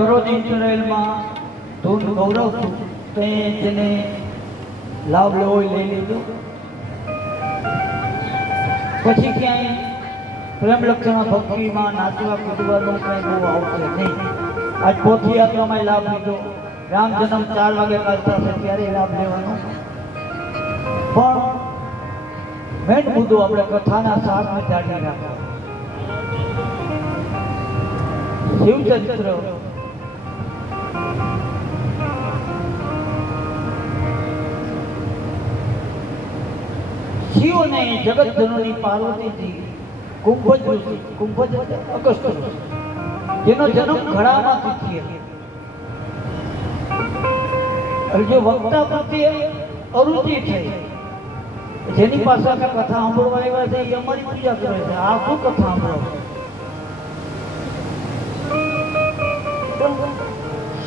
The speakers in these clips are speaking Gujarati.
દરરોજ ઇન્ટરનેલમાં ધૂન ગૌરવ છું તે જેને લાભ લેવો લઈ લીધો. પછી ક્યાંય પ્રેમ લક્ષણા ભક્તિમાં નાચવા કૂદવાનું કંઈ બહુ આવશે નહીં. આજ પોથી યાત્રામાં લાભ લીધો. રામ જન્મ 4 વાગે કરતા છે ત્યારે લાભ લેવાનો. પણ મેન મુદ્દો આપણે કથાના સારને જાળવી રાખવા. શિવચરિત્ર શિવ ને જગત જનની પાર્વતીજી કુંભજ ઋષિ, કુંભજ અગસ્ત્ય ઋષિ, જેનો જન્મ ઘડામાંથી થયો. જો વક્તા પ્રત્યે અરુચિ થઈ, જેની પાસે અમે કથા સાંભળવા આવ્યા છે એ અમારી પૂજા કરે છે. આ શું કથા સાંભળવા?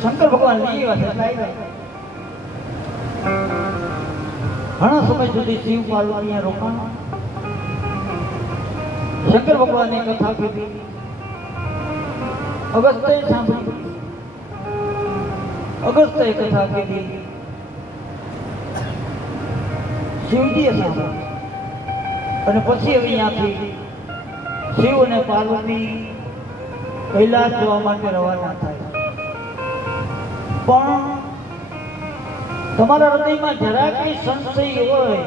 શંકર ભગવાન લઈ આવ્યા છે. ઘણા સમય સુધી શિવ પાર્વતી રોકાણ. શંકર ભગવાનની કથા કીધી, અગસ્ત્યએ સાંભળી. અગસ્ત્યએ કથા કીધી, શિવજીએ સાંભળી. અને પછી હવે અહીંયાથી શિવ અને પાર્વતી કૈલાસ જવા માટે રવાના થાય. પણ તમારા હૃદયમાં જરા કઈ સંશય હોય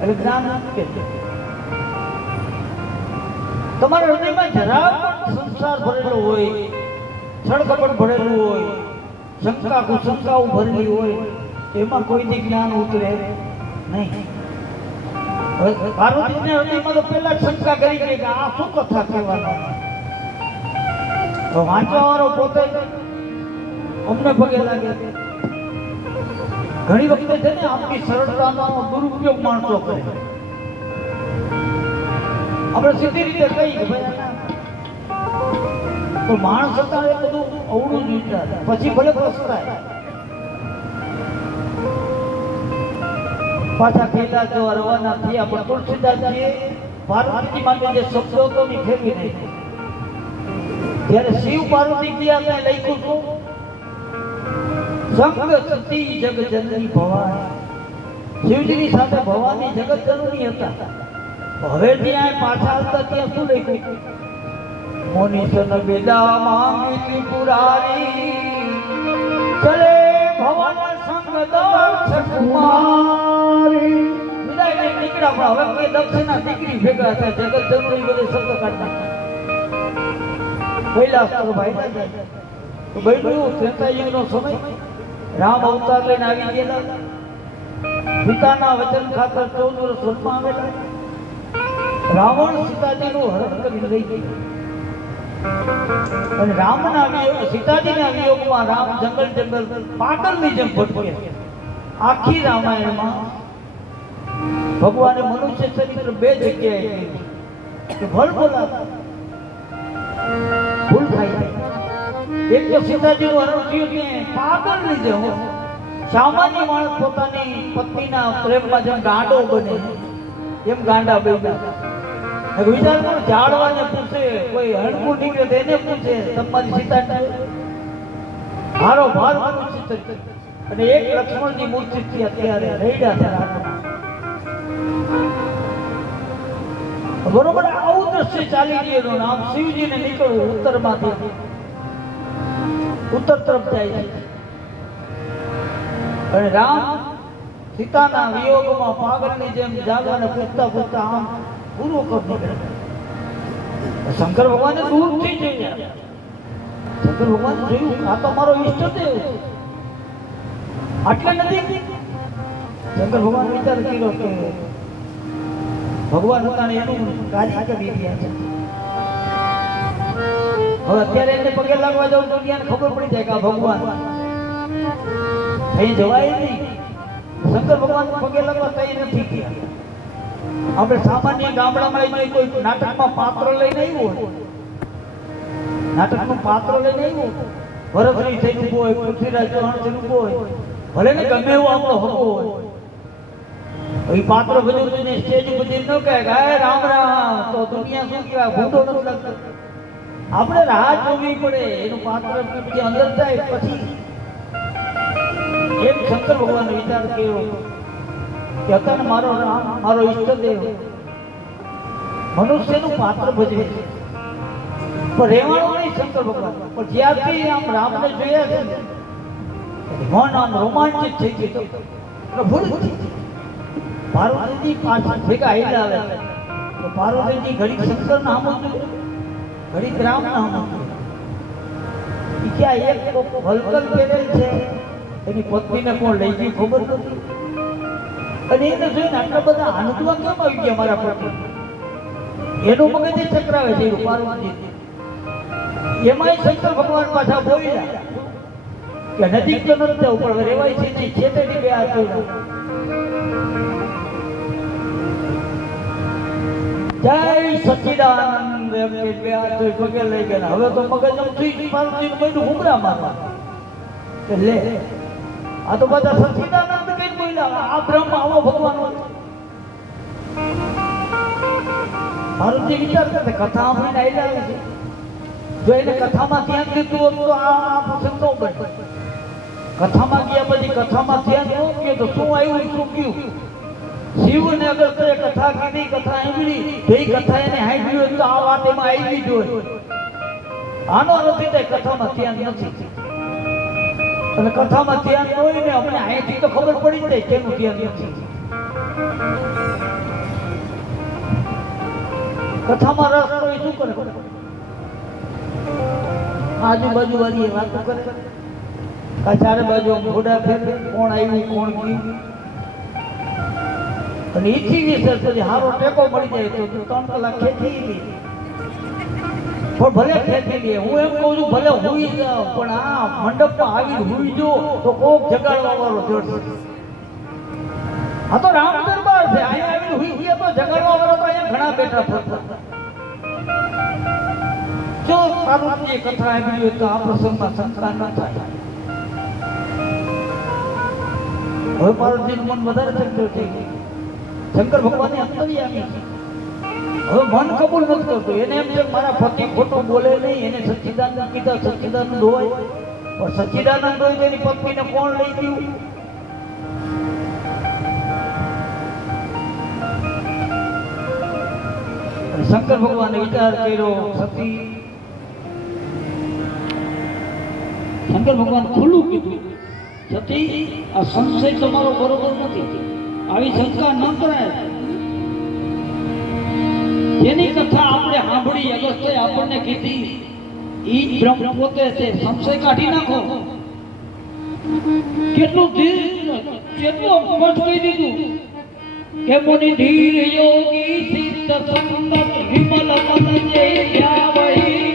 એટલે જ્ઞાન કે તમારા હૃદયમાં જરા પણ સંસાર ભરેલો હોય, છળકપટ ભરેલું હોય, શંકા કુશંકાઓ ભરેલી હોય, એમાં કોઈથી જ્ઞાન ઉતરે નહીં. પાર્વતીના હૃદયમાં તો પહેલા શંકા કરી કે આ શું કથા કહેવાના. વાંચવા વાળો પોતે અમને પગે લાગે. ઘણી વખતે છે ને આપણી સરળતાનો દુરુપયોગ માણસો કરે. આપણે સીધી રીતે કહી કે ભાઈ તો માણસ હતા એ બધું અવળું જ વિચારે, પછી ભલે પસ્તાય. પાછા કૈલાસ જવા રવાના થયા. પણ તુલસીદાસજીએ પાર્વતીજી માટે જે શબ્દો હતો એ ફેરવી નાખ્યો. ત્યારે શિવ પાર્વતી ગયા ત્યાં લખ્યું હતું, સંગ સતી જગ જનની ભવાની. શિવજીની સાથે ભવાની જગત જનની હતા. હવે ત્યાં પાછા આવતા ત્યાં શું લખ્યું? મોનિશન બેદા માંગી ત્રિપુરારી, ચલે ભવન સંગ દક્ષ કુમારી. વિદાય લઈ નીકળ્યા. પણ હવે કોઈ દક્ષના દીકરી ભેગા હતા. જગત જનની બધે શબ્દ કાઢતા કૈલાસ તો ભાઈ તો બન્યું ત્રેતાયુગનો સમય. રામ અવતાર લઈને આવી ગયેલા, પિતાના વચન ખાતર 14 વર્ષ વનમાં આવેલા, રાવણ સીતાજીનું હરણ કરી લઈ ગયો અને સીતાજીના વિયોગમાં રામ જંગલ પાગલની જેમ ભટકે. આખી રામાયણમાં ભગવાને મનુષ્ય ચરિત્ર 2 જગ્યાએ કે ભૂલ થાય. એક તો સીતાજીનું હરણ થયું કે પાગલની જેમ સામાન્ય માણસ પોતાની પત્નીના પ્રેમમાં જેમ ગાંડો બને એમ ગાંડા બન્યા. વિચાર કરો, ઝાડવાને પૂછે, કોઈ હડકું નીકળે તો એને પૂછે તમારી સીતા હારો ભાર મનુષ્ય ચરિત્ર. અને એક લક્ષ્મણની મૂર્તિ અત્યારે રહીડા હતા. બરોબર, આવું દ્રશ્ય ચાલી ગયેલું. નામ શિવજીને નીકળવું ઉત્તરમાંથી, ઉત્તર તરફ જાય છે અને રામ સીતાના વિયોગમાં પાગલની જેમ જાગવાને પૂછતા પૂછતા આમ પૂરું કરી નીકળે. શંકર ભગવાને દૂરથી જોયા. શંકર ભગવાન જોયું આ તો મારો ઈષ્ટદેવ છે, આટલે નથી. શંકર ભગવાન વિચાર કર્યો કે ભગવાન પોતાને એનું કાર્ય કરી રહ્યા છે. હવે અત્યારે એને પગે લાગવા જાવ તો ત્યાં ખબર પડી જાય કે આ ભગવાન અહીં જવાય નહીં. શંકર ભગવાન પગે લાગવા તૈયાર નથી ગયા. આપણે સામાન્ય ગામડામાં કોઈ નાટકમાં પાત્ર લઈને આવ્યું હોય, નાટકનું પાત્ર લઈને આવ્યું ભરતરી થઈ ઉભો હોય, પૃથ્વીરાજ ચૌહાણ થઈ ઉભો હોય, ભલે ને ગમે એવું આપણો હકો હોય, એ પાત્ર ભજવું ને સ્ટેજ બધી ન કહે કે રામ રામ તો દુનિયા શું કહેવાય, ભૂંડો નથી લાગતો. આપણે રાહ જોવી પડે એનું પાત્ર પછી અંદર જાય પછી. એમ શંકર ભગવાનનો વિચાર કર્યો કે અત્યારે મારો રામ મારો ઈષ્ટદેવ મનુષ્યનું પાત્ર ભજવે છે, પણ રહેવાનું નહીં શંકર ભગવાન. પણ જ્યારથી આમ રામને જોયા છે મન આમ રોમાંચિત થઈ ગયું. ભૂલ પાર્વતીજી પાછળ ભેગા હેલા આવે તો પાર્વતીજી ઘડીક શંકર ના હમ ઘડીક રામ ના હમ. ક્યાં એક હલકલ પહેરેલ છે એની પત્નીને કોણ લઈ ગઈ ખબર નથી. અને એને જોઈને આટલા બધા આનંદમાં કેમ આવી ગયા મારા પતિ, એનું મગજ ચક્રાવે છે પાર્વતી. એમાંય શંકર ભગવાન પાછા બોલ્યા કે નજીક તો નથી જવું પણ રેવાય છે નહીં, છેતેથી બે હાથ જોડ્યા. જય સચ્ચિદાનંદ એમ કે બે હાથ જોઈ પગે લઈ ગયા. હવે તો મગજ થઈ પાર્વતીનું બધું ઘૂમરા મારવા કે લે આ તો બધા સચ્ચિદાનંદ કઈ બોલ્યા, આ બ્રહ્મ આવો ભગવાન. પાર્વતી વિચાર કરે કથા સાંભળીને આવેલા આવે છે, જો એને કથામાં ધ્યાન દીધું હોત તો આ પ્રસંગ ન બને. કથામાં ગયા પછી કથામાં ધ્યાન ન ગયું તો શું આવ્યું શું ગયું. શિવને અગર તે કથા કીધી, કથા સાંભળી, તે કથા એને સાંભળી હોય તો આ વાત એમાં આવી જ હોય. આનો નથી તે કથામાં ધ્યાન નથી. અને કથામાં ધ્યાન ન હોય ને અમને અહીંથી તો ખબર પડી જાય કેનું ધ્યાન નથી. કથામાં રસ હોય શું કરે, આજુબાજુ વાળી વાતો કરે, ચારે બાજુ ઘોડા ફેરે, કોણ આવ્યું કોણ ગયું. અને ઈથી વિશે પછી હારો ટેકો મળી જાય તો 3 કલાક ખેંચી લે. પણ ભલે ખેંચી લે, હું એમ કહું છું ભલે હુઈ જાવ પણ આ મંડપમાં આવી હુઈ જો તો કોક જગાડવા વાળો જોડશે. આ તો રામ દરબાર છે, અહીંયા આવીને હુઈ ગયા તો જગાડવા વાળો તો અહીંયા ઘણા બેઠા ફરતા. જો પાર્વતીએ કથા આવી હોય તો આ પ્રસંગમાં શંકા ન થાય. હવે પાર્વતીનું મન વધારે ચંચળ થઈ ગયું. શંકર ભગવાનની અંતર્યામી છે. હવે મન કબૂલ નથી કરતું. એને એમ છે મારા પતિ ખોટું બોલે નહીં, એને સચ્ચિદાનંદ કીધા, સચ્ચિદાનંદ હોય પણ સચ્ચિદાનંદ હોય તેની પત્નીને કોણ લઈ ગયું. શંકર ભગવાને વિચાર કર્યો, સતી શંકર ભગવાન ખુલ્લું કીધું, સતી આ સંશય તમારો બરોબર નથી, આવી શંકા ન કરાય. જેની કથા આપણે સાંભળી, અગસ્ત્યે આપણને કીધી, ઈ બ્રહ્મ પોતે છે, સંશય કાઢી નાખો. કેટલું ધીર કેટલું સ્પષ્ટ કહી દીધું કે મુનિ ધીર યોગી સિદ્ધ સંત વિમલ મન જય ધ્યાવઈ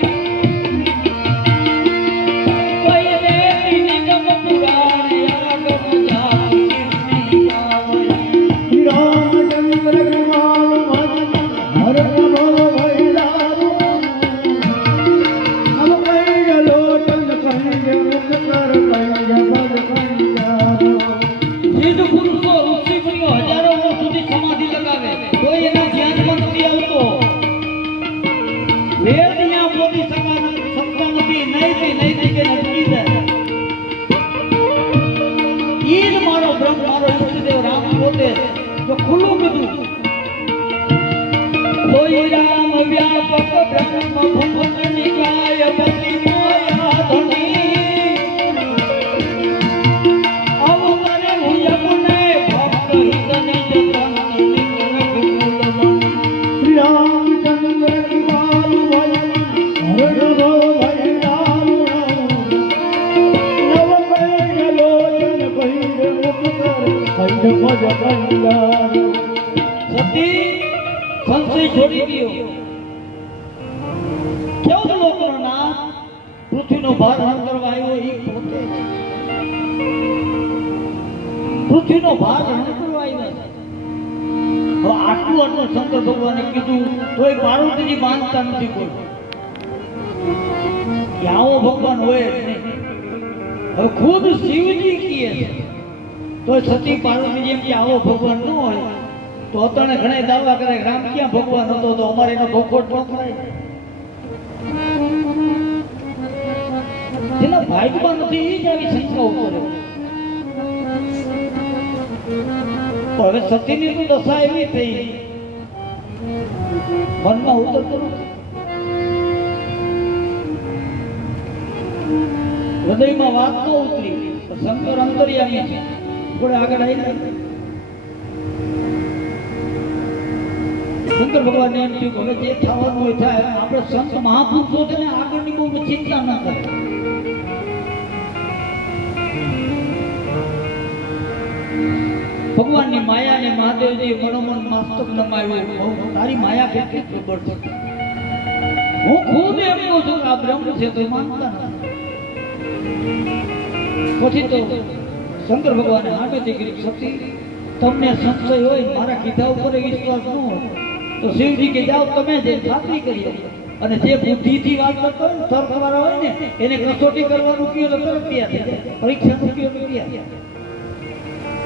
જો ખુલ્લું કીધું સોઈ રામ વ્યાપક બ્રહ્મ ભુવન નિકાય પતિ માયા ધની અવતરે હુયમને ભક્ત હિતને જતન નિકુલ શ્રી રામચંદ્ર કૃપાલુ ભય ભય રામ નવ કૈ લોચન ભૈર મુખ કર ભજ ભજ સતી સંશય છોડી ગયો કેવો લોકોનો નામ પૃથ્વીનો ભાર હણ કરવા આવ્યો એ પોતે પૃથ્વીનો ભાર હણ કરવા આવ્યો હવે આટલું શંકર ભગવાને કીધું તોય પાર્વતીજી માનતા નથી કોઈ કે આવો ભગવાન હોય જ નહીં હવે ખુદ શિવજી કહે છે તો સતી પાર્વતીજી એમ કે આવો ભગવાન ન હોય તો અત્યારે ઘણા દાવા કરે રામ ક્યાં ભગવાન હતો તો અમારે એનો ભોગવટ ન થાય જેના ભાગમાં નથી એ જ આવી શંકાઓ કરે હવે સતીની તો દશા એવી થઈ મનમાં ઉતરતું નથી હૃદયમાં વાત તો ઉતરી શંકર અંતર્યામી છે થોડે આગળ આવી શંકર ભગવાન એમ થયું હવે જે થવાનું હોય થાય આપણે સંત મહાપુરુષો છે ને આગળની બહુ ચિંતા ન કરે ભગવાનની માયાને મહાદેવજી મનોમન મસ્તક નમાવ્યું તારી માયા કેટલી ખબર છે હું ખુદ એમ કહું છું કે આ બ્રહ્મ છે તો માનતા નથી પછી તો શંકર ભગવાને આનંદ કરી સતી તમને સંશય હોય મારા કીધા ઉપર વિશ્વાસ ન હોય તો શિવજી કે જાઓ તમે જે ખાતરી કરી અને જે બુદ્ધિથી વાત કરતો હોય ને તર્ક વાળા હોય ને એને કસોટી કરવાનું કયો તો તરત તૈયાર થઈ જાય પરીક્ષાનું કયો તો તૈયાર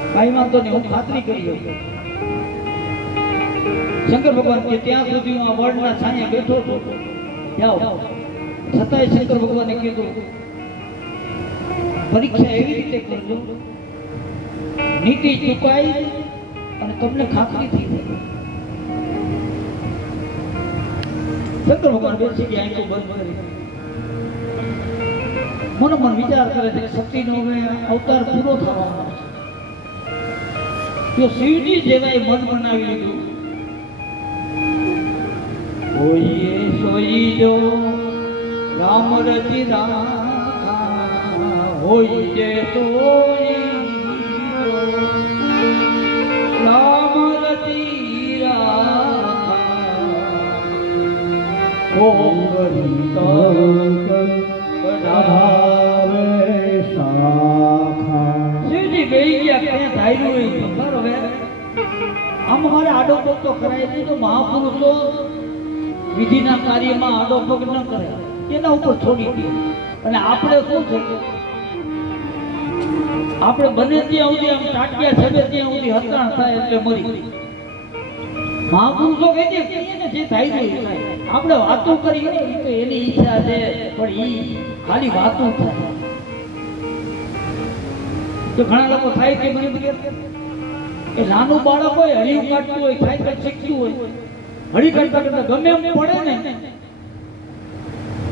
કાંઈ વાંધો નહીં હું ખાતરી કરી શંકર ભગવાન કે ત્યાં સુધી હું આ વડના છાંયે બેઠો હતો જાઓ છતાંય શંકર ભગવાને કીધું પરીક્ષા એવી રીતે કરજો નીતિ ચુકાઈ અને તમને ખાતરી થઈ જાય શંકર ભગવાન બેસી ગયા આંખો બંધ કરી મનોમન વિચાર કરે છે સતીનો હવે અવતાર પૂરો થવાનો છે જો શિવજી જેવાય મન બનાવી લીધું ઓયે સોઈ જો રામ રચી હોય જે સોઈ રામ રચી શિવજી બેહી ગયા ક્યાં ધાર્યું હોય હવે આમ અમારે આડો પગ તો કરાય છે તો મહાપુરુષો વિધિના કાર્યમાં આડો પગ ન કરે એના ઉપર છોડી દે અને આપણે શું છે આપણે બને ત્યાં સુધી આમ ટાટિયા છબે ત્યાં સુધી હતરાણ થાય એટલે મરી મહાપુરુષો કહે છે કે એને જે થાય છે આપણે વાતો કરી તો એની ઈચ્છા છે પણ એ ખાલી વાતો થાય તો ઘણા લોકો થાય કે મને એ નાનું બાળક હોય હળિયું કાઢતું હોય સાયકલ શીખતું હોય હળી કાઢતા કરતા ગમે એમ પડે ને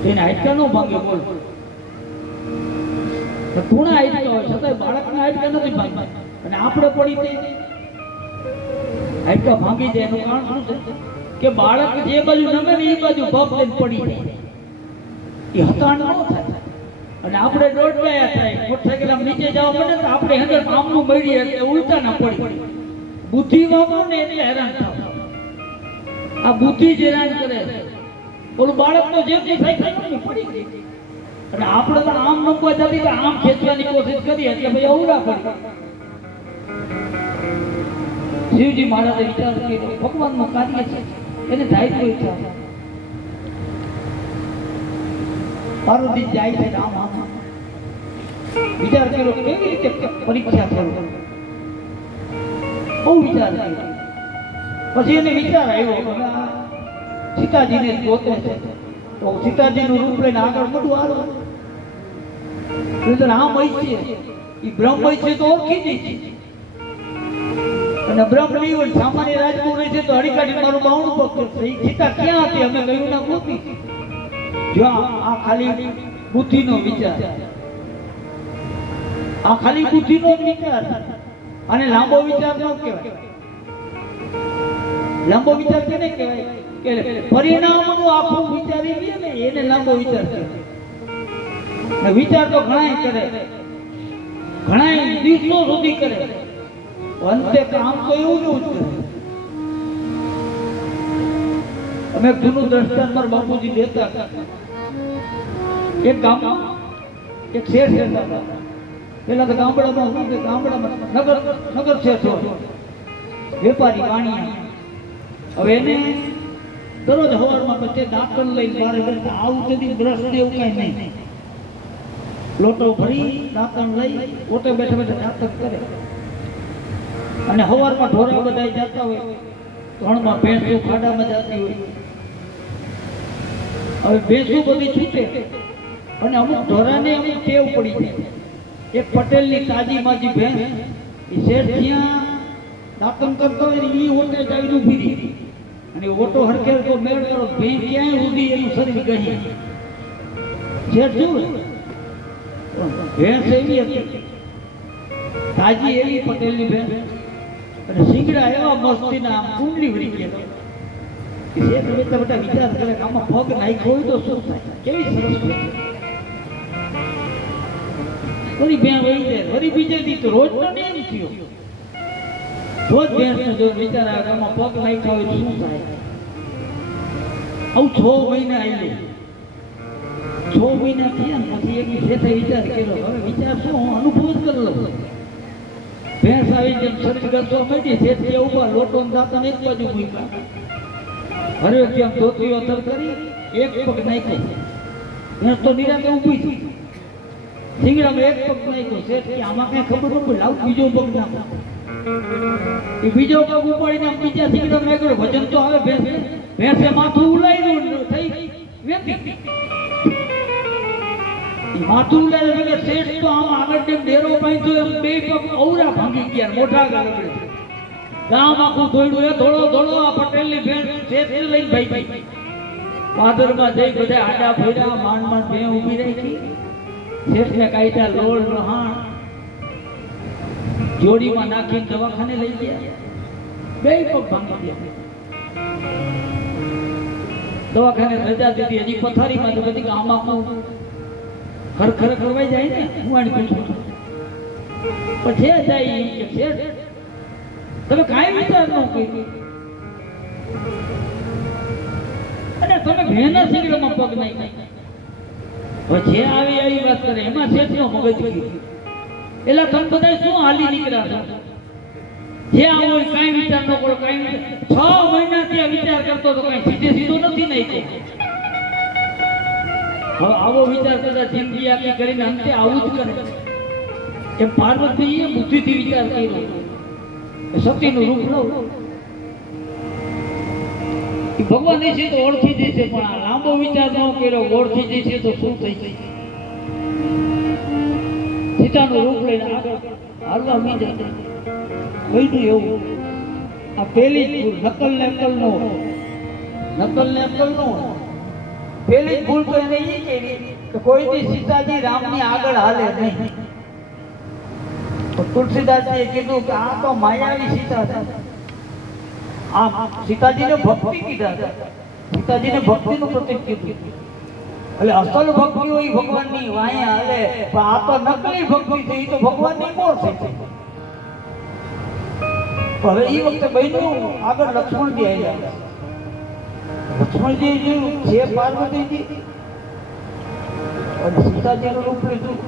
એને હાડકા નો ભાંગે બોલ પૂર્ણ હાડકા હોય છતાંય બાળકના હાડકા નથી ભાંગતા અને આપણે પડી તે હાડકા ભાંગી જાય એનું કારણ શું છે કે બાળક જે બાજુ નમે ને એ બાજુ ભપ લઈને પડી જાય એ હતાણ ન થાય અને આપણે દોડતા થાય મોટરસાઇકલ આમ નીચે જવા પડે તો આપણે અંદર આમનું મળી એટલે ઉલટા ના પડી બુદ્ધિ વાપરો ને એટલે હેરાન થાવ આ બુદ્ધિ જ હેરાન કરે ઓલું બાળક તો જેમ જે થાય પડી ગઈ અને આપણે તો આમ નંબર જતી કે આમ ખેંચવાની કોશિશ કરી એટલે ભાઈ અવરા પડી શિવજી મહારાજે વિચાર કર્યો ભગવાનનું કાર્ય છે એને થાય તો ઈચ્છા પાર્વતી જાય છે આમ આમ વિચાર કર્યો કેવી રીતે પરીક્ષા કરું બહુ વિચાર કર્યો પછી એને વિચાર આવ્યો સીતાજીને ગોતે છે તો સીતાજીનું રૂપ લઈને આગળ બધું આવ્યું રામ હોય છે એ બ્રહ્મ હોય છે તો ઓળખી જાય છે અને બ્રહ્મ નહીં હોય સામાન્ય રાજકુળ હોય છે તો હડીકાઢી મારું બાવણું પગ કરશે એ સીતા ક્યાં હતી અમે કહ્યું ના ગોતી જો આ ખાલી બુદ્ધિનો વિચાર આ ખાલી બુદ્ધિનો વિચાર અને લાંબો વિચાર ન કહેવાય લાંબો વિચાર કેને કહેવાય કે પરિણામનું આખું વિચારી લે ને એને લાંબો વિચાર કહેવાય વિચાર તો ઘણાય કરે ઘણાય દિવસો સુધી કરે અંતે કામ તો એવું જ કરે અમે જૂનું દ્રષ્ટાંત પર બાપુજી દેતા એક ગામમાં એક શેઠ રહેતા હતા પેલા તો ગામડામાં નગર શેઠ હોય વેપારી વાણિયા હવે એને દરરોજ સવારમાં પછી દાંતણ લઈને બહાર બેઠા આવું તેથી બ્રશ ને એવું કઈ નહીં લોટો ભરી દાંતણ લઈ ઓટે બેઠા બેઠા દાંતણ કરે અને સવારમાં ઢોરા બધા જતા હોય ત્રણમાં ભેંસો ખાડામાં જતી હોય હવે ભેંસો બધી છૂટે અને અમુક ઢોરાને અમુક ટેવ પડી જાય એક પટેલની તાજી માજી ભેંસ એ શેઠ જ્યાં દાંતણ કરતો હોય ને એ ઓટે જાવીને ઊભી રહી અને ઓટો હરખેર તો મેળ કરો ભેંસ ક્યાંય સુધી એનું શરીર ગહી શેઠ શું ભેંસ એવી હતી તાજી એવી પટેલની ભેંસ અને શીંગડા એવા મસ્તીના આમ કુંડલી વળી ગયા શેઠ બેઠા બેઠા વિચાર કરે કે આમાં પગ નાખ્યો હોય તો શું થાય કેવી સરસ ભેંસ વળી બેન વહી જાય વળી બીજે દી તો રોજ તો નહીં થયો રોજ ભેંસને જો વિચાર આવે કે આમાં પગ નાખ્યા હોય શું થાય આવું 6 મહિના આવી 6 મહિના થયા ને પછી એક શેઠે વિચાર કર્યો હવે વિચાર શું હું અનુભવ જ કરી લઉં ભેંસ આવી જેમ શરીર ગરતો મળી શેઠ ઉભા લોટો દાંતણ એક બાજુ મૂક્યા હવે કેમ ધોતી અતર કરી એક પગ નાખ્યો ભેંસ તો નિરાતે ઊભી થઈ સિંગડામાં એક પગ નાખ્યો શેઠ કે આમાં કઈ ખબર ન પડી લાવ બીજો પગ નાખો એ બીજો પગ ઉપાડીને બીજા સિંગડા નાખ્યો વજન તો આવે ભેંસે માથું ઉલાવ્યું થઈ વ્યક્તિ માથું ઉલાવ્યું એટલે શેઠ તો આમ આગળ જેમ ડેરો બાંધ્યો એમ બે પગ અવરા ભાંગી ગયા મોઢા ગાળે ગામ આખું દોડ્યું એ ધોળો આ પટેલની ભેંસ શેઠ લઈને ભાઈ પાદરમાં જઈ બધા આડા ભર્યા માંડ ભે ઊભી રાખી શેઠને કાઢ્યા લોળ લહાણ જોડીમાં નાખીને દવાખાને લઈ ગયા બે પગ ભાંગી ગયા દવાખાને રજા દીધી હજી પથારીમાં તો બધી આમાં ખરખર કરવાઈ જાય ને હું આને પૂછું પછી જાય કે શેઠ તમે કાંઈ વિચાર ન કર્યો અને તમે ભેના સિંગડામાં પગ નાખી જે આવી આવી વાત કરે એમાં શેઠનો મગજ ગયું એટલે તમે બધા શું હાલી નીકળ્યા છો જે આવો કાંઈ વિચાર ન કરો કાંઈ 6 મહિનાથી આ વિચાર કરતો તો કાંઈ સીધો નથી નાખ્યો હવે આવો વિચાર કરતા જિંદગી આખી કરીને અંતે આવું જ કરે કે પાર્વતીએ બુદ્ધિથી વિચાર કર્યો સતીનું રૂપ લો ભગવાન છે તો ઓળખી જશે પણ આ લાંબો વિચાર ન કર્યો ઓળખી જશે તો શું થઈ જશે સીતાનું રૂપ લઈને આગળ હાલવા માંડ્યા કઈનું એવું આ પેલી જ ભૂલ નકલ ને અકલ નો પેલી જ ભૂલ તો એને એ કેવી કે કોઈ દી સીતાજી રામની આગળ હાલે નહીં તુલસીદાસજીએ કીધું કે આ તો માયાવી સીતા છે આ સીતાજીને ભક્તિ કીધા સીતાજીને ભક્તિનું પ્રતીક કીધું એટલે અસલ ભક્તિ હોય ભગવાનની વાંહે હાલે, પણ આ તો નકલી ભક્તિ છે, એ તો ભગવાનની મોર છે. હવે એ વખતે બન્યું આગળ લક્ષ્મણજી આવ્યા. લક્ષ્મણજી જોયું છે પાર્વતીજી અને સીતાજીનું રૂપ લીધું.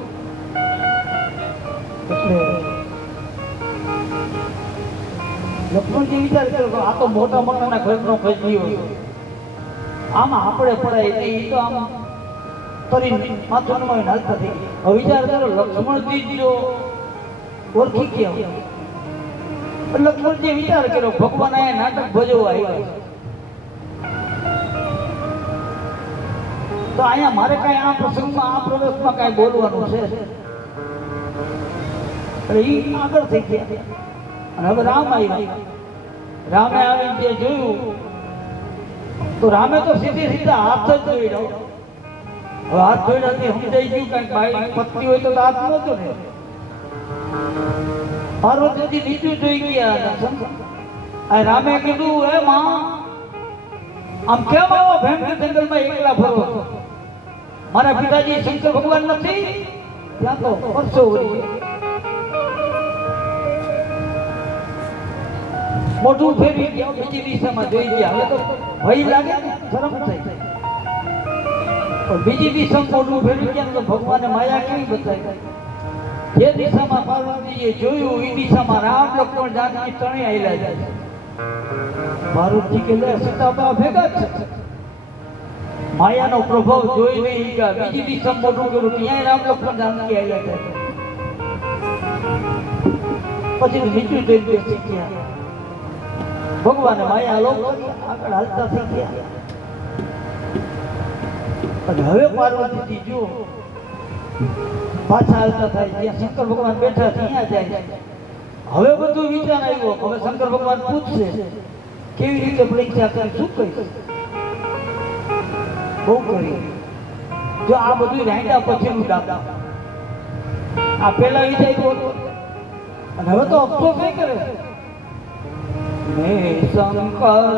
એટલે લક્ષ્મણજી વિચાર કર્યો આ તો મોટા મોટાના ઘરનો કજિયો છે, આમાં આપણે પડાય નહીં, એ તો આમ તરી માથું નમાવીને હાલતા થઈ ગયા. હવે વિચાર કરો લક્ષ્મણજી જો ઓળખી ગયા. લક્ષ્મણજી વિચાર કર્યો ભગવાન આ નાટક ભજવવા આવ્યા તો અહીંયા મારે કઈ આ પ્રસંગમાં આ પ્રવેશમાં કઈ બોલવાનું છે. એ આગળ થઈ ગયા અને હવે રામ આવ્યા. રામે આવીને જે જોયું તો રામે તો સીધી સીધા હાથ જ જોડ્યો. હવે હાથ જોડ્યાથી સમજાઈ ગયું કઈ ભાઈ પત્ની હોય તો હાથ નહોતો ને. પાર્વતીજી નીચું જોઈ ગયા. રામે કીધું હે માં આમ કેમ આવો ભયંકર જંગલમાં એકલા ફરો છો? મારા પિતાજી શંકર ભગવાન નથી? ત્યાં તો વર્ષો વળી મોઢું ફેરવી ગયા, બીજી દિશામાં જોઈ ગયા. હવે તો ભય લાગે ને, શરમ થઈ પણ બીજી દિશામાં મોઢું ફેરવી ગયા તો ભગવાને માયા કેવી બતાવી. જે દિશામાં પાર્વતીજીએ જોયું એ દિશામાં રામ લક્ષ્મણ જાનકી ત્રણેય આવેલા છે. પાર્વતી કે લે સીતાબા ભેગા જ છે. માયાનો પ્રભાવ જોઈ નહીં ગયા, બીજી દિશામાં મોઢું કર્યું ત્યાં રામ લક્ષ્મણ જાનકી આવેલા છે. પછી નીચું જોઈ બેસી ગયા. ભગવાને માયા લોક આગળ હાલતા થઈ ગયા. અને હવે પાર્વતીજી જો પાછા હાલતા થાય જ્યાં શંકર ભગવાન બેઠા છે ત્યાં જાય. હવે બધું વિચાર આવ્યો. હવે શંકર ભગવાન પૂછશે કેવી રીતે પરીક્ષા કરે, શું કહીશ? બહુ કરી જો આ બધું રાંડા પછીનું દાદા આ પેલા વિચાર્યું હતું અને હવે તો અફસોસ નહીં કરે. મેં શંકર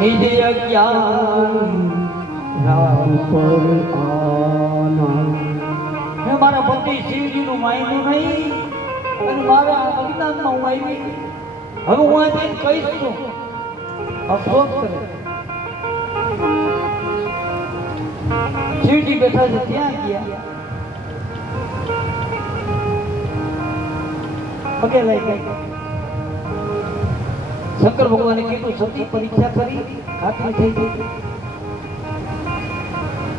નિજ અજ્ઞાન રામ પર આના. મેં મારા પતિ શિવજીનું માન્યું નહીં અને મારા અજ્ઞાનમાં હું આવી. હવે હું આ જઈને કહીશ છું, અફસોસ કરે. શિવજી બેઠા છે ત્યાં ગયા. પગે લઈ ગયા. શંકર ભગવાને કીધું સતી પરીક્ષા કરી ખાતરી થઈ ગઈ.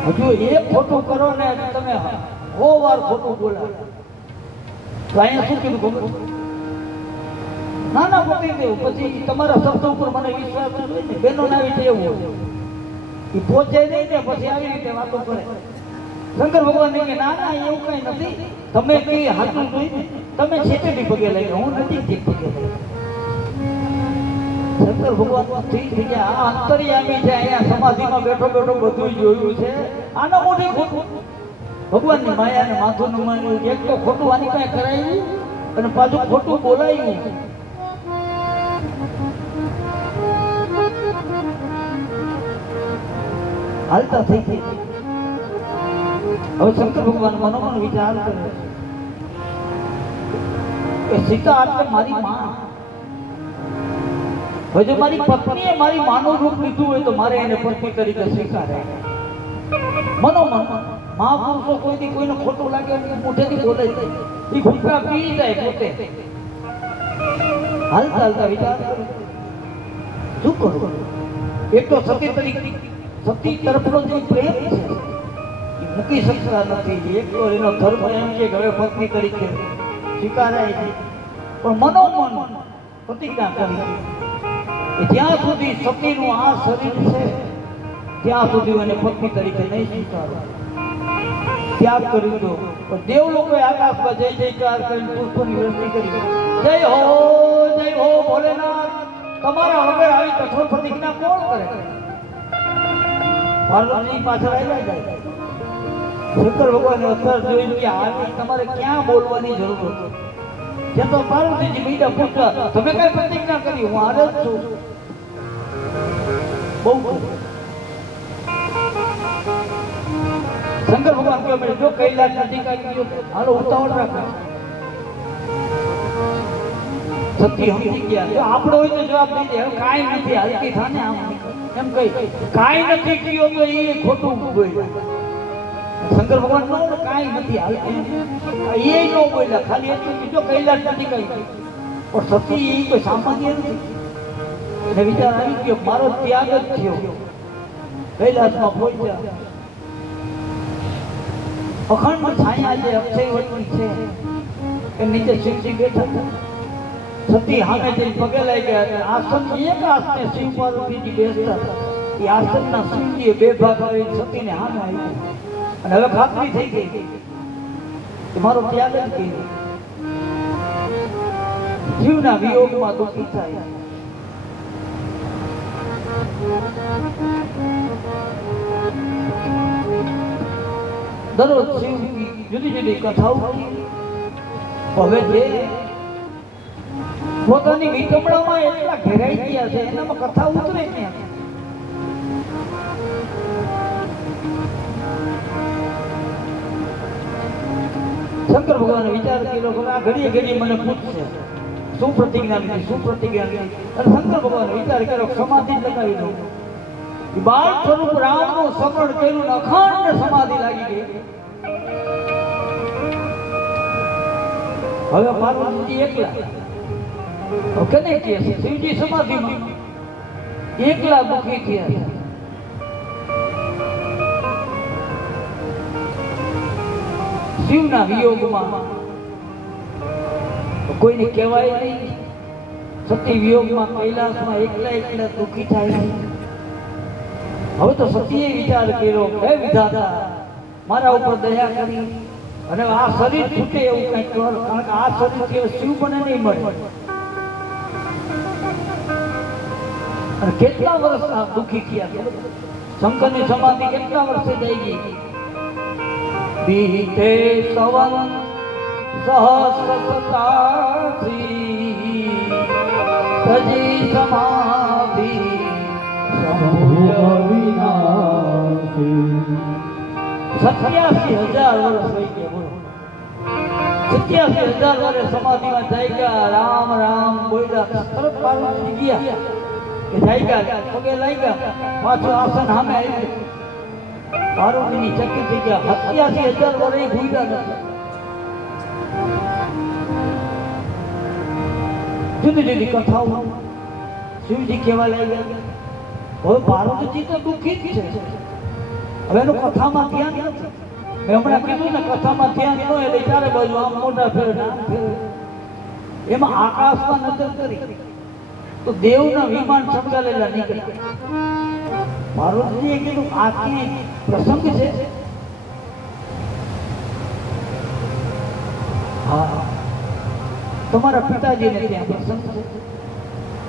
હજુ એક ખોટું કરો ને તમે 100 વાર ખોટું બોલાવો તો અહીંયા શું કીધું ખબર? ના ના પકડી દેવું. પછી તમારા શબ્દ ઉપર મને વિશ્વાસ હોય ને બેનો ના આવી એવું એ પહોંચે નહીં ને પછી આવી રીતે વાતો કરે. શંકર ભગવાન કે ના ના એવું કઈ નથી, તમે કઈ હાથું જોઈને તમે છેટેથી પગે લઈ ગયો, હું નથી પગે લઈ. શંકર ભગવાન થઈ ગયા. આ અંતર્યામી છે, અહીંયા સમાધિમાં બેઠો બેઠો બધું જોયું છે. આનો મોટી ખોટું ભગવાનની માયાને માથું ન માન્યું. એક તો ખોટું આની કાંઈ કરાયું અને પાછું ખોટું બોલાયું. હાલતા થઈ ગઈ. હવે શંકર ભગવાન મનોમન વિચાર કરે કે સીતા એટલે મારી માં. હવે જો મારી પત્નીએ મારી માનું રૂપ લીધું હોય તો મારે એને પત્ની તરીકે સ્વીકારે. મનોમન મહાપુરુષો કોઈથી કોઈને ખોટું લાગે મોઢેથી બોલે છે, એ ભૂખા પી જાય પોતે. હાલતા હાલતા વિચાર કરે શું કરું? એક તો સતી તરીકે સતી તરફનો જે પ્રેમ છે એ મૂકી શકતા નથી. એક તો એનો ધર્મ એમ છે કે હવે પત્ની તરીકે સ્વીકારાય છે, પણ મનોમન પ્રતિજ્ઞા કરી કે જ્યાં સુધી સતીનું આ શરીર છે ત્યાં સુધી એને પત્ની તરીકે નહીં સ્વીકારો. ત્યાગ કરી દો. પણ દેવ લોકોએ આકાશમાં જય જયકાર કરીને પુષ્પની વૃષ્ટિ કરી. જય હો ભોલેનાથ, તમારા વગર આવી કઠોર પ્રતિજ્ઞા કોણ કરે? પાર્વતી પાછળ આવ્યા જાય. શંકર ભગવાને અસર જોઈને કે આવી તમારે ક્યાં બોલવાની જરૂર હતી? ત્યાં તો પાર્વતીજી બીજા પૂછતા તમે કઈ પ્રતિજ્ઞા કરી? હું હારે જ છું. બહુ કર્યું. શંકર ભગવાન કહે જો કૈલાસ નથી કાઢી ગયો હાલો ઉતાવળ રાખો. સતી સમજી ગયા જો આપણો હોય તો જવાબ દઈ દે હવે કાંઈ નથી હલકી થાને આમ એમ કહી કાંઈ નથી કયો તો એ ખોટું બોલ્યા. શંકર ભગવાન નો કાંઈ નથી હાલતું એ ન બોલ્યા ખાલી એટલું કીધું કૈલાસ નથી કાઢી. પણ સતી એ કોઈ સામાન્ય નથી અને વિચાર આવી ગયો મારો ત્યાગ જ થયો. કૈલાસમાં પહોંચ્યા અખંડ છાયા જે અક્ષયવટની છે એ નીચે શિવજી બેઠા હતા. સતી સામે જઈને પગે લાગી ગયા. આસન એક આસને શિવ પાર્વતીજી બેસતા હતા. એ આસનના શિવજીએ બે ભાગ આવી સતીને સામે આવી અને હવે ખાતરી થઈ ગઈ કે મારો ત્યાગ જ કર્યો. શિવના વિયોગમાં દુઃખી થાય. દરરોજ શિવની જુદી જુદી કથાઓ હવે જે પોતાની વિકમણામાં એટલા ઘેરાઈ ગયા છે એનામાં કથા ઉતરે ક્યાં. શંકર ભગવાને વિચાર કર્યો કે આ ઘડીએ ઘડીએ મને પૂછશે શું પ્રતિજ્ઞા લીધી શું પ્રતિજ્ઞા લીધી. અને શંકર ભગવાને વિચાર કર્યો સમાધિ લગાવી દઉં. બાળ સ્વરૂપ રામનું સમરણ કર્યું અખંડ સમાધિ લાગી ગઈ. હવે પાર્વતીજી એકલા કને કે શિવજી સમાધિમાં એકલા દુઃખી થયા. શિવના વિયોગમાં કોઈને કહેવાય નહીં. સતી વિયોગમાં કૈલાસમાં એકલા એકલા દુઃખી થાય. હવે તો સતીએ વિચાર કર્યો હે વિધાતા મારા ઉપર દયા કરી અને આ શરીર છૂટે એવું કંઈક કર કારણ કે આ શરીરથી શિવ મને નહીં મળે. અને કેટલા વર્ષ દુઃખી થયા. શંકરની સમાધિ કેટલા વર્ષે થઈ ગઈ. બીતે સવન સહસ્રતાથી તજી સમાધિ 87,000 વર્ષ થઈ ગયા. 87,000 વર્ષ સમાધિમાં થઈ ગયા. રામ રામ બોલ્યા તરત પાર્વતી ગયા કે થઈ ગયા પગે લાગ્યા પાછું આસન સામે આવી. પાર્વતીની ચકિત થઈ ગયા. 87,000 વર્ષ ભૂલ્યા નથી. જુદી જુદી કથાઓ શિવજી કેવા લાગ્યા. હવે પાર્વતીજી તો દુઃખી જ છે. હવે એનું કથામાં ધ્યાન નથી. મેં હમણાં કીધું ને કથામાં ધ્યાન ન એટલે ચારે બાજુ આમ મોઢા ફેરે આમ ફેરે. એમાં આકાશમાં નજર કરી તો દેવના વિમાન સંચાલેલા નીકળ્યા. પાર્વતીજીએ કીધું આ કે પ્રસંગ છે. હા તમારા પિતાજીને ત્યાં પ્રસંગ છે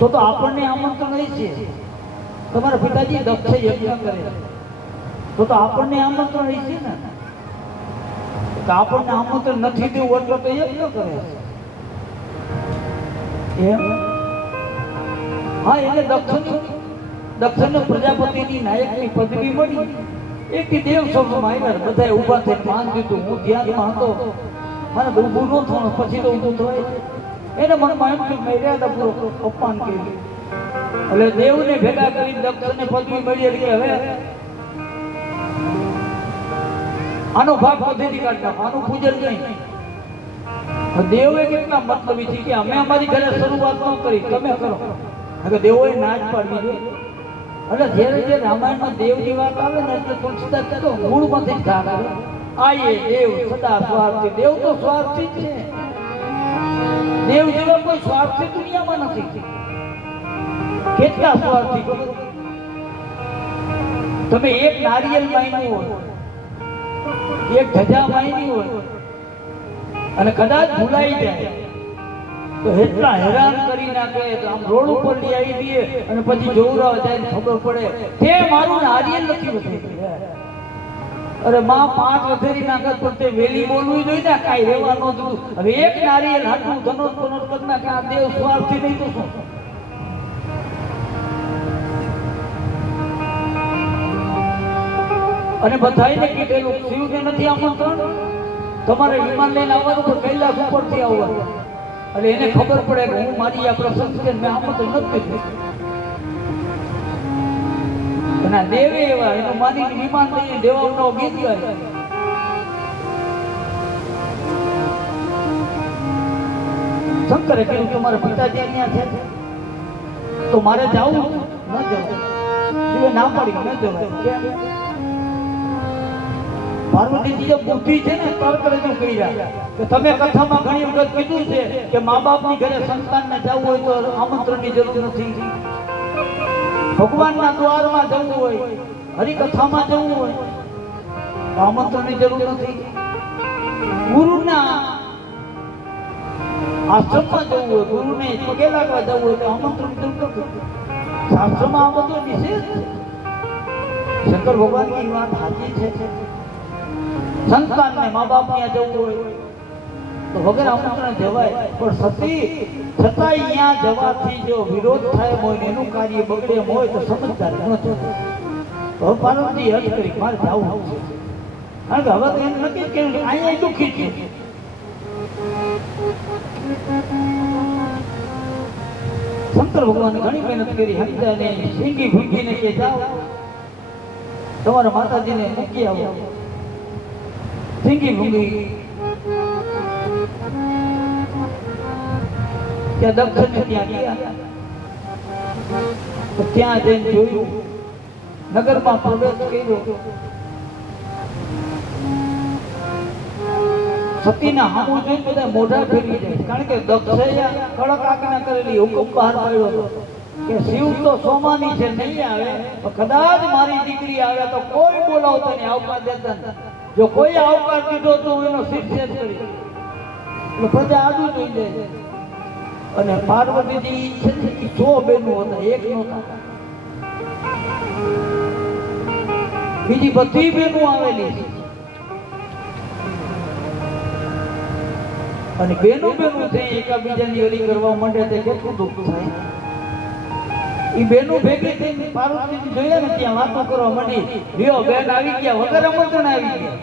તો આપણને આમંત્રણ નહીં છે. તમારા પિતાજી દક્ષ યજ્ઞ કરે તો આપણને આમંત્રણ નહીં છે ને. તો આપણને આમંત્રણ નથી દેવું એટલે તો યજ્ઞ કરે એમ. હા એટલે દક્ષને પ્રજાપતિની નાયકની પદવી મળી. એક દેવ સભામાં આવ્યા બધા ઊભા થઈને માન દીધું. હું ધ્યાનમાં હતો મને ઊભું ન થવાનું પછી તો ઊભું થવાય. એને મનમાં એમ કે મર્યાદા પૂર્વક અપમાન કર્યું. એટલે દેવને ભેગા કરી દક્ષને પદવી મળી એટલે હવે આનો ભાગ પદ્ધતિ કાઢ નાખો. આનું પૂજન નહીં. દેવે કેટલા મતલબી છે કે અમે અમારી ઘરે શરૂઆત ન કરી તમે કરો. દેવોએ ના જ પાડવી જોઈએ. એટલે જ્યારે જે રામાયણમાં દેવની વાત આવે ને એટલે તુલસીદાસ કહેતો મૂળમાંથી જ ધાર આવે. આયે દેવ સદા સ્વાર્થી. દેવ તો સ્વાર્થી જ છે. દેવ જેવા કોઈ સ્વાર્થી દુનિયામાં નથી. કેટલા સ્વાર્થી તમે એક નારિયેલ માન્યું હોય એક ધજા માની હોય અને કદાચ ભૂલાઈ જાય તો એટલા હેરાન કરી નાખે. આમ રોડ ઉપર લઈ આવી દઈએ અને પછી જોવરાવ જાય ખબર પડે તે મારું નારિયેલ નથી વધેરી. અરે માં 5 વધેરી નાખત પણ તે વેલી બોલવું જોઈએ ને કાંઈ રહેવા ન દીધું. હવે એક નારિયેલ હાથનું ધનોત ધનોત કરી નાખે. આ દેવ સ્વાર્થી નહીં તો શું. અને બધાઈને કીધેલું શિવને નથી આમંત્રણ, તમારે વિમાન લઈને આવવાનું પણ કૈલાસ ઉપરથી આવવાનું. એટલે એને ખબર પડે કે હું મારી આ પ્રસંગ છે મેં આમંત્રણ નથી દીધું. અને આ દેવે એવા એનું માનીને વિમાન લઈને દેવાઓનો ગીત ગાય. શંકરે કીધું કે મારા પિતાજી અહીંયા છે તો મારે જવું ન જવું. શિવે ના પાડી ન જવાય. કેમ? પાર્વતીજી જે બુદ્ધિ છે ને તર્ક રજૂ કર્યા કે તમે કથામાં ઘણી વખત કીધું છે કે મા બાપની ઘરે સંતાનને જવું હોય તો આમંત્રણની જરૂર નથી. ભગવાનના દ્વારમાં જવું હોય, હરિકથામાં જવું હોય તો આમંત્રણની જરૂર નથી. ગુરુના આશ્રમમાં જવું હોય, ગુરુને પગે લાગવા જવું હોય તો આમંત્રણની જરૂર નથી. શાસ્ત્રમાં આ બધું નિષેધ છે. શંકર ભગવાનની વાત સાચી છે. સંતાનને મા બાપ ત્યાં જવું હોય તો વગર આમંત્રણ જવાય. પણ સતી છતાંય અહીંયા જવાથી જો વિરોધ થાય હોય એનું કાર્ય બગડે હોય તો સમજદાર ન થાય. તો પાર્વતી હજ કરી મારે જવું છે. કારણ કે હવે તો એમ નક્કી કર્યું કે અહીંયા દુઃખી છે. શંકર ભગવાન ઘણી મહેનત કરી. હરિદાને સિંગી ભૂંગીને કે જાઓ તમારા માતાજીને મૂકી આવો. સિંગી ભૂંગી ત્યાં દક્ષિણ ત્યાં ગયા. તો ત્યાં જઈને જોયું, નગરમાં પ્રવેશ કર્યો. સતીના હામું જોઈને બધા મોઢા ફેરી જાય. કારણ કે દક્ષે કડક આજ્ઞા કરેલી, હુકમ બહાર પાડ્યો હતો કે શિવ તો સોમાની છે, નહીં આવે. કદાચ મારી દીકરી આવે તો કોઈ બોલાવતા નહીં, આવકાર દેતા નહીં. જો કોઈ આવકાર દીધો તો હું એનો શિરછેદ કરી. એટલે પ્રજા આડું જોઈ જાય. અને પાર્વતીજી છે ને 100 બહેનો હતા, એક નહોતા. બીજી બધી બહેનો આવેલી છે. અને બેનો છે એકાબીજાની ઓલી કરવા માંડે તો કેટલું દુઃખ થાય. એ બેનો ભેગી થઈને પાર્વતીજી જોયા ને ત્યાં વાતો કરવા માંડી. લ્યો બેન આવી ગયા, વગર આમંત્રણ આવી ગયા.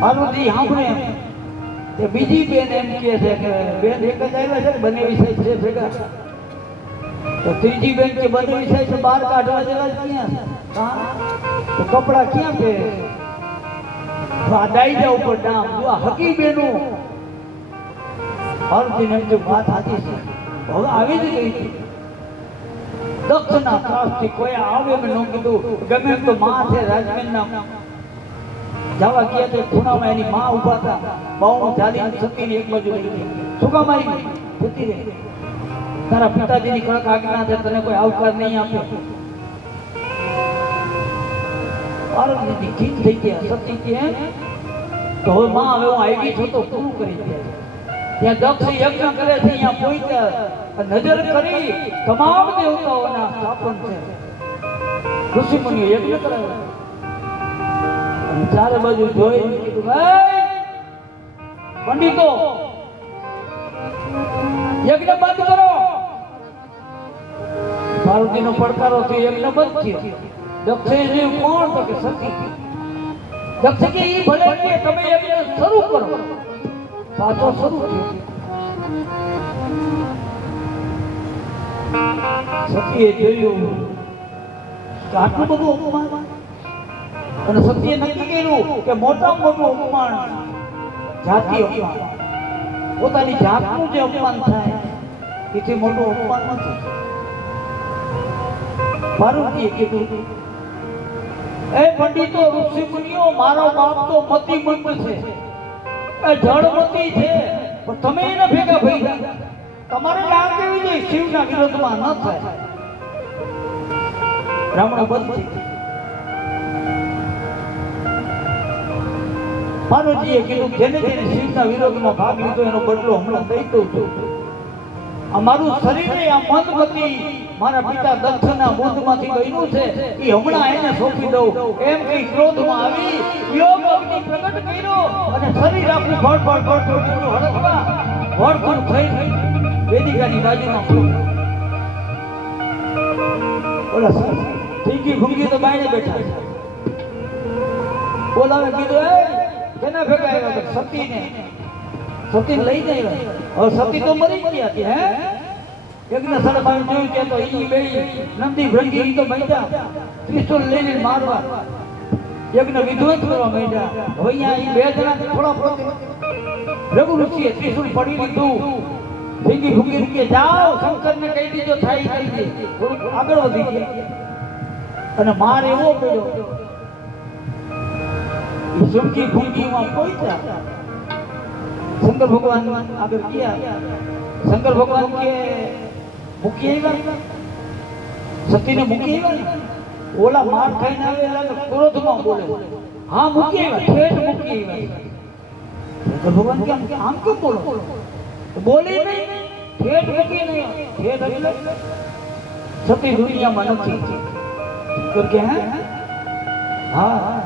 પાર્વતી સાંભળે કે બીજી બેન એમ કહે છે કે બેન એક જ આવ્યા છે ને બનેવી સાહેબ છે ભેગા. તો ત્રીજી બેન કે બનેવી સાહેબ છે બહાર કાઢવા જેવા ક્યાં? તો કપડા ક્યાં પહેરે? આ ડાયજા ઉપર ડામ જો આ હકી બેનો. પાર્વતીને એમ કે વાત સાચી છે, હવે આવી જ ગઈ છે. દક્ષના ત્રાસથી કોઈ આવે મેં ન કીધું. ગમે તો માં છે રાજમેનના જવા ગયા તો ખૂણામાં એની માં ઉભા હતા. બહુ ચાલીને સતીને એક બાજુ લઈ ગઈ. શું કામ આવી જતી રહે? તારા પિતાજીની કડક આજ્ઞા છે, તને કોઈ આવકાર નહીં આપે. પાર્વતીજી ખીચ થઈ ગયા. સતી કે તો હવે માં હવે હું આવી છું તો પૂરું કરી દે. ત્યાં દક્ષ યજ્ઞ કરે છે, અહીંયા પહોંચ્યા નજર કરી તમામ દેવતાઓના સ્થાપન છે. ઋષિ મુનિઓ યજ્ઞ કરાવે. ચારે બાજુ જોઈ કીધું પંડિતો યજ્ઞ બંધ કરો. પાર્વતીનો પડકારો થયો, યજ્ઞ બંધ થયો. દક્ષે જોયું કોણ? તો કે સતી. દક્ષ કે ઈ ભલે કે તમે યજ્ઞ શરૂ કરો. પાછો શરૂ થયો. સતીએ જોયું કે આટલું બધું અપમાન. અને સતીએ નક્કી કર્યું કે મોટામાં મોટું અપમાન જાતિ અપમાન. પોતાની જાતનું જે અપમાન થાય એથી મોટું અપમાન નથી. પાર્વતીએ કીધું એ પંડિતો ઋષિ મુનિઓ, મારો બાપ તો મતિમંદ છે, એ જળમતી છે, પણ તમે એને ભેગા ભઈ તમારે ના કેવી જોઈએ શિવના વિરોધમાં ન થાય. બ્રાહ્મણ બંધ થઈ. પાર્વતીએ કીધું જેને જેને શિવના વિરોધમાં ભાગ લીધો એનો બદલો હમણાં દઈ દઉં છું. અમારું શરીર આ મંદમતી મારા પિતા દક્ષના મુંડમાંથી બન્યું છે, એ હમણાં એને સોંપી દઉં. એમ કઈ ક્રોધમાં આવી યોગ અગ્નિ પ્રગટ કર્યો અને શરીર આખું ફળફળ ફળફળ હળકવા વળતું થઈ વેદિકાની બાજુમાં ઓલા ઠીકી ભૂંગી તો બાયણે બેઠા છે. બોલાવે કીધું એ કેના ભેગા આવ્યા તો સતીને લઈ જાય હવે સતી તો મરી ગયા હતી હે યજ્ઞ સરભાઈ જોયું કે તો ઈ બે નંદી ભૃંગી તો મૈડા ત્રિશુલ લઈને મારવા યજ્ઞ વિધ્વંસ કરવા મૈડા હવે અહીંયા ઈ બે જણા થોડા પોતે રઘુ ઋષિએ ત્રિશુલ પડી લીધું ભીંગી ભૂંગી કે જાઓ શંકરને કહી દીધો થાય કરી દે થોડું આગળ વધી ગયા અને માર એવો પડ્યો સુમકી ભૂંગીમાં પહોંચ્યા શંકર ભગવાન આગળ ગયા શંકર ભગવાન કે મૂકી આવ્યા સતીને મૂકી આવ્યા ઓલા માર ખાઈને આવેલા તો ક્રોધમાં બોલે હા મૂકી આવ્યા ઠેઠ મૂકી આવ્યા શંકર ભગવાન કે આમ કેમ બોલો બોલે નહીં ઠેઠ મૂકી નહીં ઠેઠ એટલે સતી દુનિયામાં નથી શંકર કે હા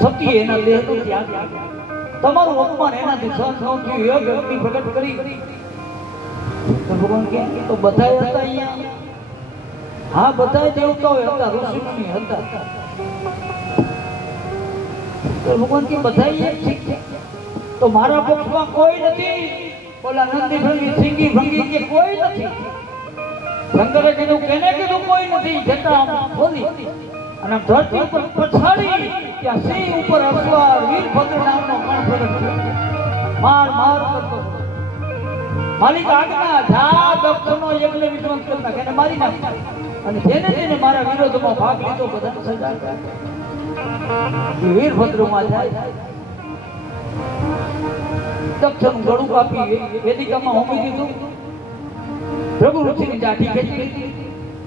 સતી એના દેહનો ત્યાગ તમારું અપમાન એનાથી સહન ન થયું એ વ્યક્તિ પ્રગટ કરી ભગવાન કે તો બધા હતા અહીંયા હા બધા દેવતાઓ હતા ઋષિમુનિ હતા ભગવાન કે બધા ઠીક છે તો મારા પક્ષમાં કોઈ નથી ઓલા નંદી ભંગી સિંગી ભંગી કે કોઈ નથી શંકરે કીધું કેને કીધું કોઈ નથી જતા બોલી અને ધરતી ઉપર પછાડી ત્યાં સિંહ ઉપર અસવાર વીરભદ્ર નામનો કણ ફરક માર કરતો માલિક આજ્ઞા જા દક્ષનો યજ્ઞ વિધ્વંસ કરતા કેને મારી નાખ અને જેને મારા વિરોધમાં ભાગ લીધો બધાને સજા વીરભદ્રમાં જાય દક્ષનું ગળું કાપી વેદિકામાં હોમી દીધું રઘુ ઋષિની દાઢી ખેંચી લીધી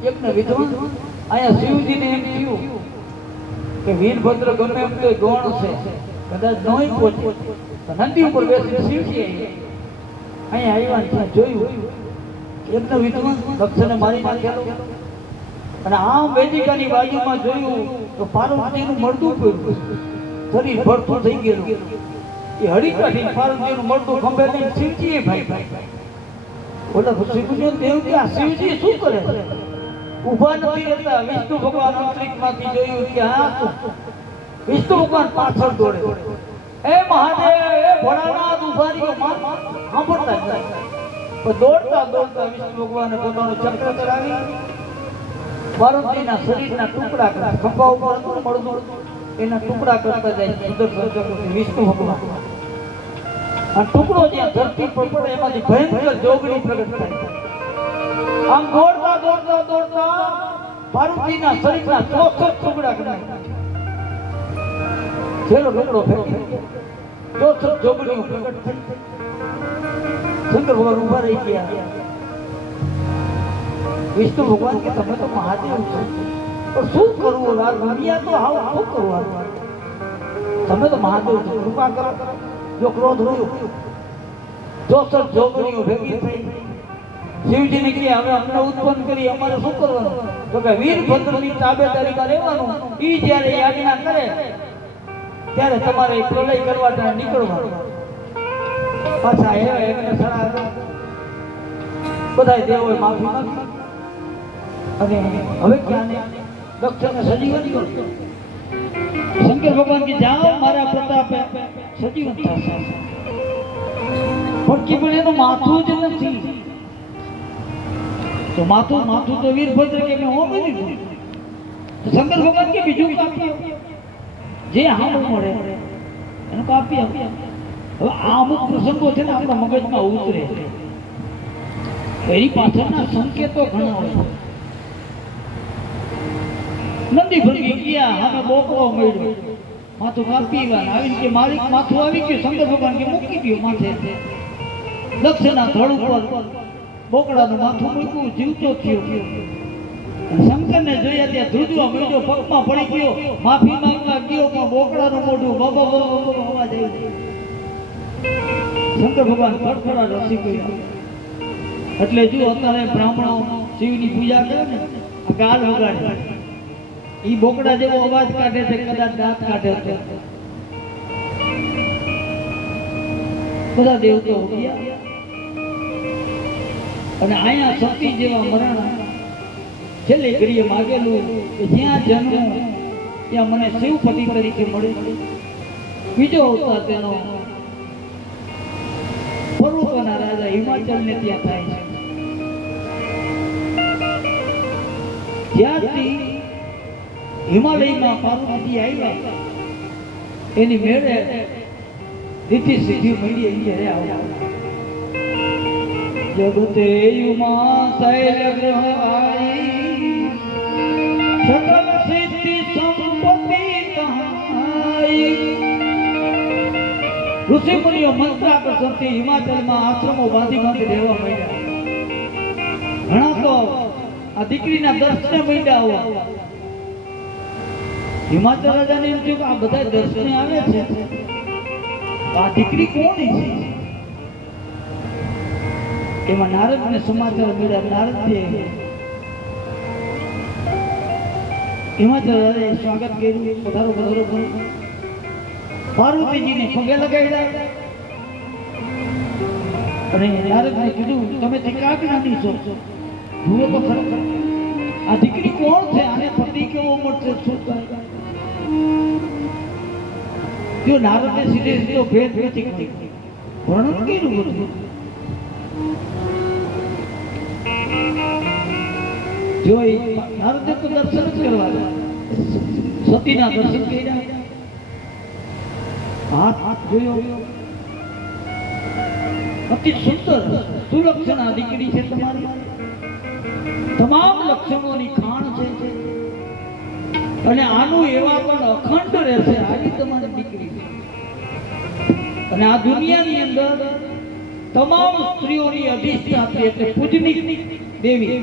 યજ્ઞ વિધ્વંસ અહીંયા શિવજીને એમ થયું કે વીરભદ્ર ગમે એમ તો ગૌણ છે કદાચ નહીં પહોંચે તો નંદી ઉપર બેસીને શિવજી અહીંયા આવ્યા ત્યાં જોયું યજ્ઞ વિધ્વંસ દક્ષને મારી નાખેલો અને આમ વેદિકાની બાજુમાં જોયું તો પાર્વતીનું મળદું પડ્યું શરીર ભરતું થઈ ગયેલું એ હળી કાઢી પાર્વતીનું મળદું ખંભે લઈને શિવજીએ ભાઈ ઓલા શિવજી દેવ કે આ શિવજી શું કરે ઉભા નથી રહેતા વિષ્ણુ ભગવાન અંતરિક્ષમાંથી જોયું કે હા વિષ્ણુ ભગવાન પાછળ દોડે એ મહાદેવ એ ભોળાનાથ ઉભા રહ્યો સાંભળતા જાય પણ દોડતા વિષ્ણુ ભગવાને પોતાનું ચક્ર ચલાવી પાર્વતીના શરીરના ટુકડા કરતા ખંભા ઉપર હતું મળદું એના ટુકડા કરતા જાય સુદર્શન ચક્રથી વિષ્ણુ ભગવાન આ ટુકડો જ્યાં ધરતી પર પડે એમાંથી ભયંકર જોગણી પ્રગટ થાય આમ દોડતા પાર્વતીના શરીરના 64 ટુકડા કરી છેલ્લો ટુકડો ફેંકી 64 જોગણીઓ પ્રગટ થઈ શંકર ભગવાન ઉભા રહી ગયા વિષ્ણુ ભગવાન કે તમે તો મહાદેવ છો પણ શું કરવું આ દુનિયા તો હાવ શું કરવું તમે તો મહાદેવ છો કૃપા કરો જો ક્રોધ રહ્યો 64 જોગણીઓ ભેગી થઈ શિવજીને કહે હવે અમને ઉત્પન્ન કરી અમારે શું કરવાનું તો કે વીરભદ્રની તાબેદારીમાં રહેવાનું ઈ જ્યારે આજ્ઞા કરે ત્યારે તમારે પ્રલય કરવા નીકળવાનું પાછા એમને સરા બધા દેવોએ માફી માંગી અને હવે ક્યાં દક્ષને સજીવન કર્યો શંકર ભગવાન કે જાઓ મારા પ્રતાપે સજીવન થશે પણ એનું માથું જ નથી તો માથું તો વીરભદ્ર કે મેં હોમી દીધું શંકર ભગવાન કે બીજું કાપી જે હામ મળે એનું કાપી હવે આ અમુક પ્રસંગો છે ને આપણા મગજમાં ઉતરે એની પાછળના સંકેતો ઘણા હોય નંદી ભંગી ગયા અમે બોકડો મળ્યો માથું કાપી ગયા આવીને કે માલિક માથું આવી ગયું શંકર ભગવાન કે મૂકી દો માથે દક્ષના ધડ ઉપર બોકડાનું માથું મૂક્યું જીવતો થયો શંકરને જોયા ત્યાં ધ્રુજવા મળ્યો પગમાં પડી ગયો માફી માંગવા ગયો પણ બોકડાનું મોઢું બાબા અવાજ આવ્યો શંકર ભગવાન ફરફરા રસી ગયા એટલે જો અત્યારે બ્રાહ્મણો શિવની પૂજા કરે ને ગાલ વગાડે ઈ બોકડા જેવો અવાજ કાઢે છે કદાચ દાંત કાઢે છે બધા દેવતાઓ ગયા અને અહીંયા સતી જેવા મરણ છેલ્લે ઘડીએ માગેલું કે જ્યાં જન્મ ત્યાં મને શિવપતિ તરીકે મળે. બીજો અવતાર તેનો પર્વતોના રાજા હિમાચલને ત્યાં થાય છે. જ્યાંથી હિમાલયમાં પાર્વતી આવ્યા એની મેળે રીતિ સિદ્ધિ મળી અહીંયા આવ્યા. જગતે યુમા શૈલ ગ્રહ આઈ સકલ સિદ્ધિ સંપત્તિ કહાઈ. ઋષિ મુનિઓ મંત્રાકર્ષણથી હિમાચલમાં આશ્રમો બાંધી બાંધી રહેવા માંડ્યા. ઘણા તો આ દીકરીના દર્શને માંડ્યા આવા. હિમાચલ રાજાને એમ થયું કે આ બધા દર્શને આવે છે, આ દીકરી કોની છે? એમાં નારદને સમાચાર મળ્યા. નારદે હિમાચલ રાજાએ સ્વાગત કર્યું. પધારો પધારો કર્યું. પાર્વતીજીને પગે લગાડ્યા અને નારદને કીધું તમે ત્રિકાગ્રાની છો, જુઓ તો ખરેખર આ દીકરી કોણ છે? આને પતિ કેવો મળશે? શું જો નારદને સીધે સીધો ભેદ નથી કર્યો, વર્ણન કર્યું બધું. જો નારદે તો દર્શન જ કરવા સતીના દર્શન કર્યા. હાથ જોયો, અતિ સુંદર સુલક્ષણા દીકરી છે તમારી, તમામ લક્ષણોની ખાણ છે અને આનું એવા પણ અખંડ રહેશે. આવી તમારી દીકરી છે અને આ દુનિયાની અંદર તમામ સ્ત્રીઓની અધિષ્ઠાત્રી એટલે પૂજની દેવી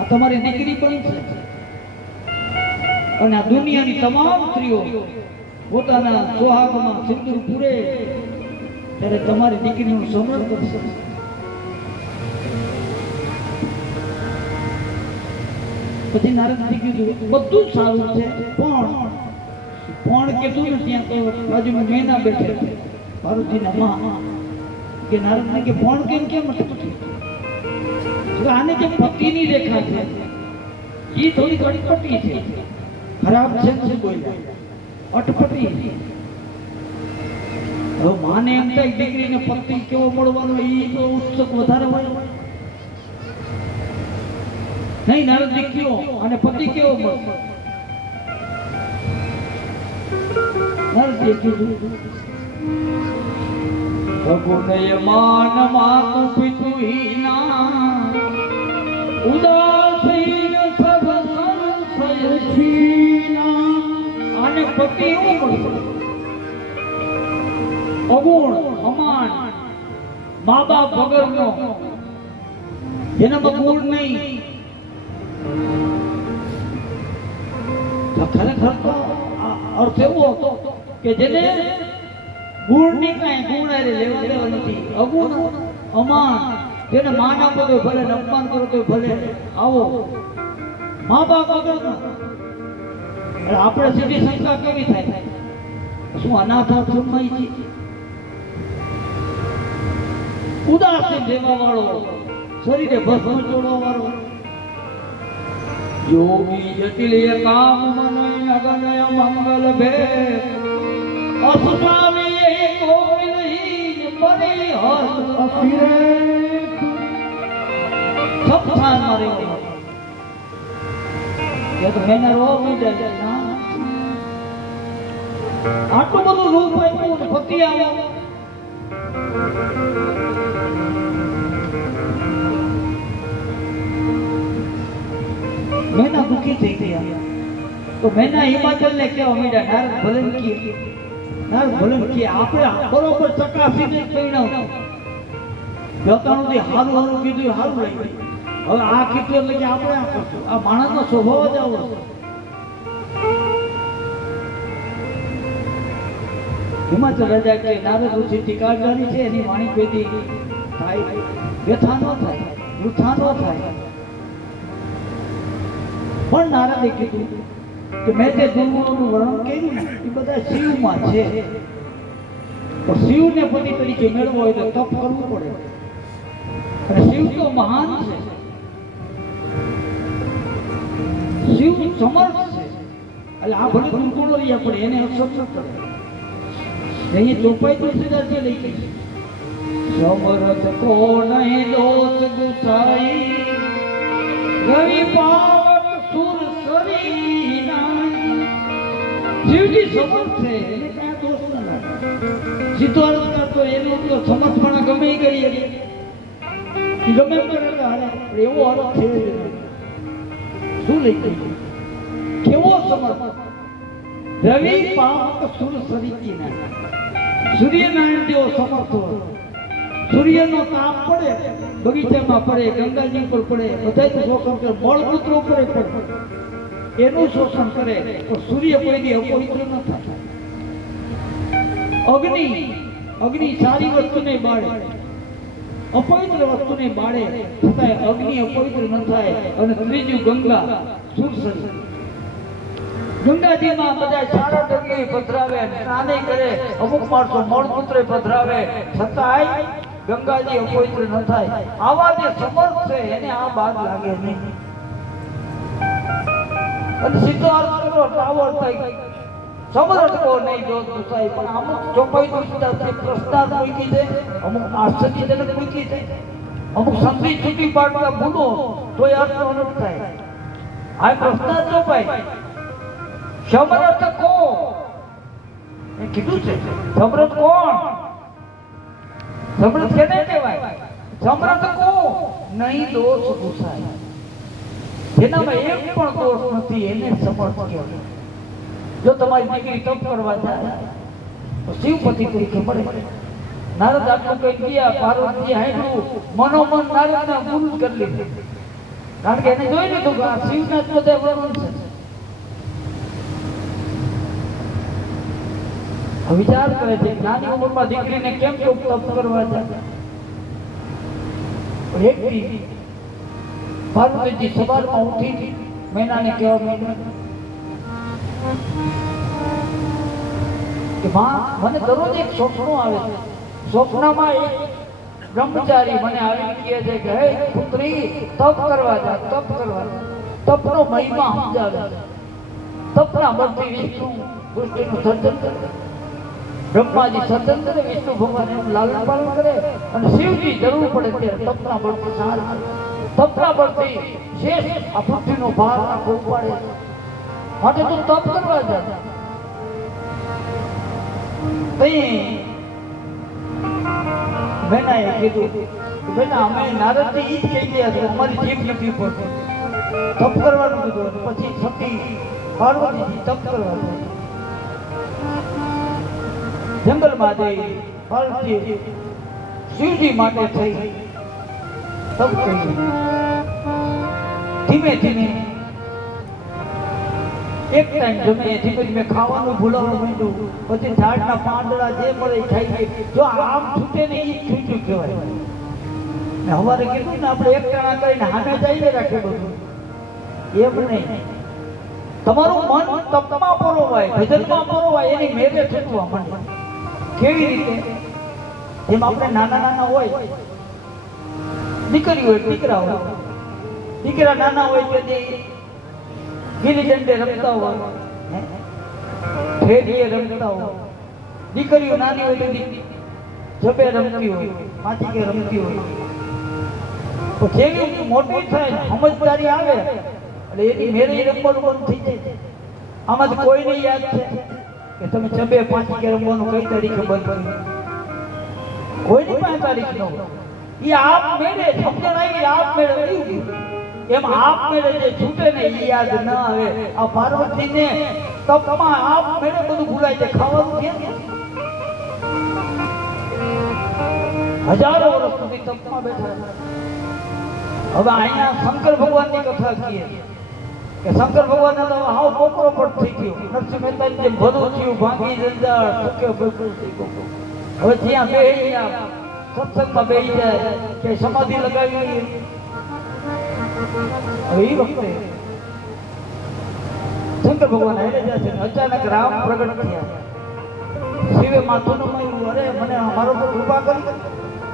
આ તમારી દીકરી પણ છે. અને આ દુનિયાની તમામ સ્ત્રીઓ પોતાના સુહાગમાં સિંદૂર પૂરે ત્યારે તમારી દીકરીનું સ્મરણ કરશે. પછી નારદજી કીધું બધું સારું છે, પણ કીધું ને ત્યાં તો બાજુમાં મેના બેઠે પાર્વતીના માં કે નારદને કે પણ કેમ આને જે પતિની રેખા છે એ થોડી અટપટી છે, ખરાબ છે શું બોલ્યા અટપટી. હવે માને એમ થાય દીકરીને પતિ કેવો મળવાનો એ તો ઉત્સુક વધારે હોય નહીં. નારદજી કયો અને પતિ કેવો મળશે? નારદજી કીધું ભગુનય માન માતુ પિતુ હીના ઉદાસીન સબ સંશય છીના. આને પતિ એવું મળશે અગુણ અમાન, મા બાપ વગરનો, જેનામાં ગુણ નહીં. ખરેખર તો અર્થ એવો હતો કે જેને ગુણની કાંઈ ગુણ લેવા દેવા નથી. અગુણ અમાન, જેને માન આપો તો ભલે, અપમાન કરો તો ભલે, આવો મા બાપ વગરનો. આપણે સીધી શંકા કેવી થાય? શું અનાથ આશ્રમમાં છે? ઉદાસીન રહેવા વાળો, શરીરે ભસ્મ ચોડવા વાળો, યોગી જટિલ કામ મનય અગનય મંગલ ભે અસુસ્વામી એકો વિરહીન પરિહસ અફિરે. સબ સ્થાન મારે કે તો મેને રો મી જાય ના આટલું બધું રૂપ આપ્યું પતિ આવો. મેના દુખી થઈ ગયા તો મેના હિમાચલ ને કેવા મીડા નારદ ભલે કે આપણે બરોબર ચકાસીને પરિણામ જતાણુંથી હારું કીધું, હારું લાગ્યું. હવે આ કીધું એટલે કે આપણે આ કરશું. આ માણસનો સ્વભાવ જ આવો છે. હિમાચલ રાજા કે નારદ ઋષિ ટીકાચારી છે, એની વાણી કોઈથી થાય વ્યથા ન થાય, વૃથા ન થાય. પણ નારદે કીધું કે મેં જે ગુરુઓનું વર્ણન કર્યું ને એ બધા શિવમાં છે. તો શિવને પતિ તરીકે મેળવો હોય તો તપ કરવું પડે અને શિવ તો મહાન છે, શિવ સમર્થ છે. એટલે આ ભલે ગુરુકુળો રહ્યા પણ એને અસર ન કરે. અહીં ચોપાઈ તો સીધા છે લઈ ગઈ સમરથ કોણ દોષ ગુસાઈ રવિ પાવક સુર સરી શિવજી સમર્થ છે એને ક્યાં દોષ ન લાગે. સીધો અર્થ કરતો એનો તો સમર્થપણા ગમે એ કરી શકે ગમે એમ કરે હારે એવો અર્થ છે શું લઈ ગઈ કેવો સમર્થ રવિ પાવક સુર સરી સૂર્યનારાયણ જેવો સમર્થ હોય. સૂર્યનો તાપ પડે બગીચામાં પડે ગંગાજી ઉપર પડે બધાનું શોષણ કરે મળપુત્ર ઉપર પડે એનું શોષણ કરે તો સૂર્ય કોઈની અપવિત્ર ન થાય. અગ્નિ સારી વસ્તુને બાળે અપવિત્ર વસ્તુને બાળે છતાંય અગ્નિ અપવિત્ર ન થાય. અને ત્રીજું ગંગા સુરસરી ગંગાજીમાં બધા સારા ડગલી પધરાવે સ્નાને કરે અમુક માણસો મળપુત્રે પધરાવે છતાંય ગંગાજી અપવિત્ર ન થાય. આવા જે સમર્થ છે એને આ બાદ લાગે નહીં. અને સીધો અર્થ કરો ટાવર થાય સમર્થ કો નહીં દોષ ગુસાઈ. પણ અમુક ચોપાઈ દુષ્ટાથી પ્રસ્તાવ મૂકી છે અમુક આશ્ચર્યજનક મૂકી છે અમુક સંધિ છૂટી પાડતા ભૂલો તો એ અર્થ અનુપ થાય. આ પ્રસ્તાવ ચોપાઈ સમર્થ કો એ કીધું છે. સમર્થ કોણ સમર્થ કેને કહેવાય? સમર્થ કો નહીં દોષ ગુસાય. જેનામાં એક પણ દોષ નથી એને સમર્થ કહેવાય. જો તમારી દીકરી તપ કરવા જાય તો શિવપતિ તરીકે મળે. નારદ આટલું કઈ ગયા પાર્વતી હાંડ્યું મનોમન નારદના ગુરુ કરી લીધું. કારણ કે એને જોઈ લીધું કે આ શિવના જ બધા વર્ણન છે. વિચાર કરે છે નાની ઉંમરમાં દીકરીને કેમ તપ કરવા જાય. એક દી પાર્વતીજી સવારમાં ઉઠી મહિનાને કહેવા માંડી કે માં મને દરરોજ એક સ્વપ્ન આવે છે. સ્વપ્નમાં એક બ્રહ્મચારી મને આવીને કહે છે કે હે પુત્રી તપ કરવા જા તપ કરવા જા. તપનો મહિમા સમજાવે. તપના બળથી વિષ્ણુ સૃષ્ટિનું સર્જન કરે. બ્રહ્માજી સર્જન કરે વિષ્ણુ ભગવાન એનું લાલન પાલન કરે અને શિવજી જરૂર પડે ત્યારે તપના બળથી સહાર કરે. તપના બળથી શેષ આ પૃથ્વીનો ભાર આખો ઉપાડે. માટે તું તપ કરવા જા. બેનાએ કીધું બેના અમે નારદજી ઈ જ કહી ગયા છે અમારી જીભ નથી પડતી. તપ કરવાનું કીધું. પછી સતી પાર્વતીજી તપ કરવા જંગલમાં જઈ પાર્વતી શિવજી માટે થઈ તપ કરી. ધીમે ધીમે એક ટાઈમ જમે ધીમે ધીમે ખાવાનું ભૂલાવવા માંડ્યું. પછી ઝાડના પાંદડા જે મળે ખાઈ ગઈ. જો આમ છૂટે ને ઈ છૂટ્યું કહેવાય. ને હવારે કીધું ને આપણે એક ટાણા કરીને હામે જઈને રાખે બધું એમ નહીં. તમારું મન તપમાં પરોવાય ભજનમાં પરોવાય એની મેરે છૂટવા માંડે. કેવી રીતે? જેમ આપણે નાના નાના હોય દીકરી હોય દીકરા હોય. દીકરા નાના હોય તેથી ગીલી દંડે રમતા હોય ફેરીએ રમતા હોય. દીકરીઓ નાની હોય તેથી જપે રમતી હોય પાંચી કે રમતી હોય. તો જેવી મોટી થાય સમજદારી આવે એટલે એની મેરે રમવાનું બંધ થઈ જાય. આમાં કોઈને યાદ છે કે તમે ચબે પાંચી કે રમવાનું કઈ તારીખે બંધ કર્યું? કોઈની 5 તારીખ ન હોય. એ આપ મેળે સમજણ આવી આપ મેળે વળી ગયું. એમ આપ મેળે જે છૂટે ને એ યાદ ન આવે. આ પાર્વતીને તપમાં આપ મેળે બધું ભૂલાય જાય. ખાવાનું કેમ? હજારો વર્ષ સુધી તપમાં બેઠા. હવે અહીંયા શંકર ભગવાનની કથા કહીએ કે શંકર ભગવાન તો હાવ કોકરો પટ થઈ ગયો. નરસિંહ મહેતાની જેમ ભલું થયું ભાંગી જંજાળ સુકે બળકું થઈ ગયું. હવે જ્યાં બેહી ગયા સત્સંગમાં બેહી જાય કે સમાધિ લગાવી લઈએ. હવે એ વખતે શંકર ભગવાન હારે જશે. અચાનક રામ પ્રગટ થયા. શિવે માથું નમાયું. અરે મને મારો પર કૃપા કરી.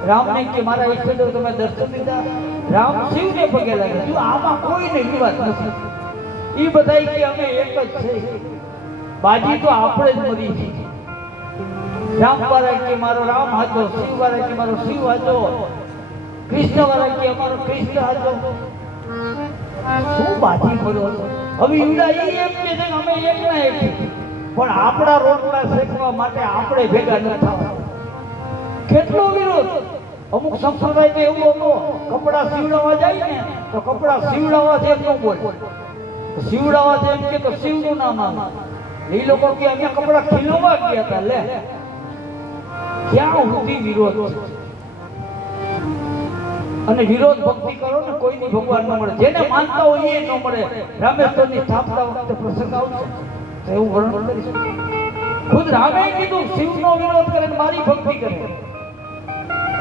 રામને કે મારા ઈષ્ટદેવ તમે દર્શન દીધા. રામ શિવને પગે લાગે. જો આમાં કોઈને વિવાદ નથી. એ બધા કે અમે એક જ છે. બાજી તો આપણે જ મરી છે. રામ વાળા કે મારો રામ હતો, શિવ વાળા કે મારો શિવ હતો, કૃષ્ણ વાળા કે અમારો કૃષ્ણ હતો. શું બાજી મર્યો હતો? હવે ઈવડા એમ કે છે અમે એક ના એક, પણ આપણા રોટલા શેકવા માટે આપણે ભેગા ન થવા. કેટલો વિરોધ! અમુક સંપ્રદાય તો એવું હતો, કપડા સીવડાવવા જાય ને તો કપડા સીવડાવવા જેમ ન બોલે, સીવડાવવા જેમ કે તો શિવનું નામ આવે. એ લોકો કે અમે કપડા ખીલવા ગયા હતા. લે ક્યાં સુધી વિરોધ છે? અને વિરોધ ભક્તિ કરો ને કોઈની ભગવાન ન મળે, જેને માનતા હોય એ ન મળે. રામેશ્વરની સ્થાપના વખતે પ્રસંગ આવશે તો એવું વર્ણન કરીશું. ખુદ રામે કીધું શિવનો વિરોધ કરે ને મારી ભક્તિ કરે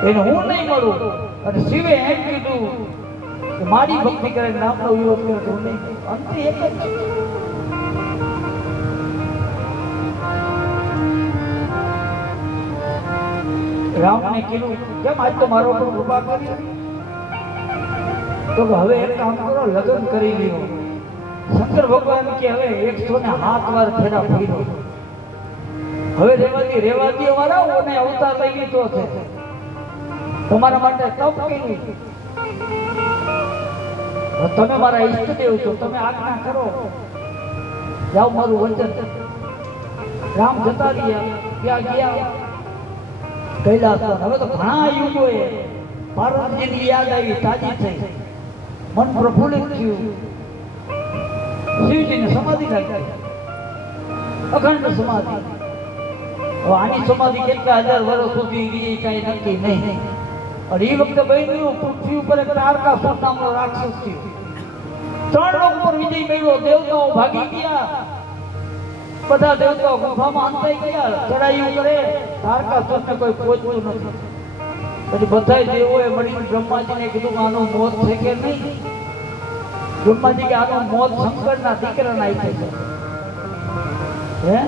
એને હું નહીં મળું, અને શિવે એમ કીધું કે મારી ભક્તિ કરે નામનો વિરોધ કરે તો હું નહીં. અંતે એક જ છે. રામને કીધું કેમ આજ તો મારો પર કૃપા કરી? તો હવે એક કામ કરો, લગ્ન કરી લ્યો. શંકર ભગવાન કે હવે 107 વાર ફેરા ફર્યો, હવે રેવાદી અમારા ઓને અવતાર લઈ લીધો છે, તમારા માટે તપ કર્યું, તમે મારા ઈષ્ટદેવ છો, તમે આજ્ઞા કરો, જાઓ મારું વચન. રામ જતા રહ્યા, ત્યાં ગયા કૈલાસ. હવે તો ઘણા યુગોએ પાર્વતીજીની યાદ આવી, તાજી થઈ, મન પ્રફુલ્લિત થયું. શિવજીને સમાધિ રાખી, અખંડ સમાધિ. આની સમાધિ કેટલા હજાર વર્ષ સુધી રહી કઈ નક્કી નહીં. અને એ વખતે બન્યું પૃથ્વી ઉપર એક તારકાસુર નામનો રાક્ષસ થયો. 3 લોક પર વિજય મેળવ્યો. દેવતાઓ ભાગી ગયા, બધા દેવતાઓ ગુફામાં અંતાઈ ગયા, ચડાયું કરે. તારકાસુરને કોઈ પહોંચતું નથી. પછી બધા દેવોએ મળીને બ્રહ્માજીને કીધું આનો મોત છે કે નહીં. બ્રહ્માજી કે આનો મોત શંકરના દીકરાના આપ્યો છે. હે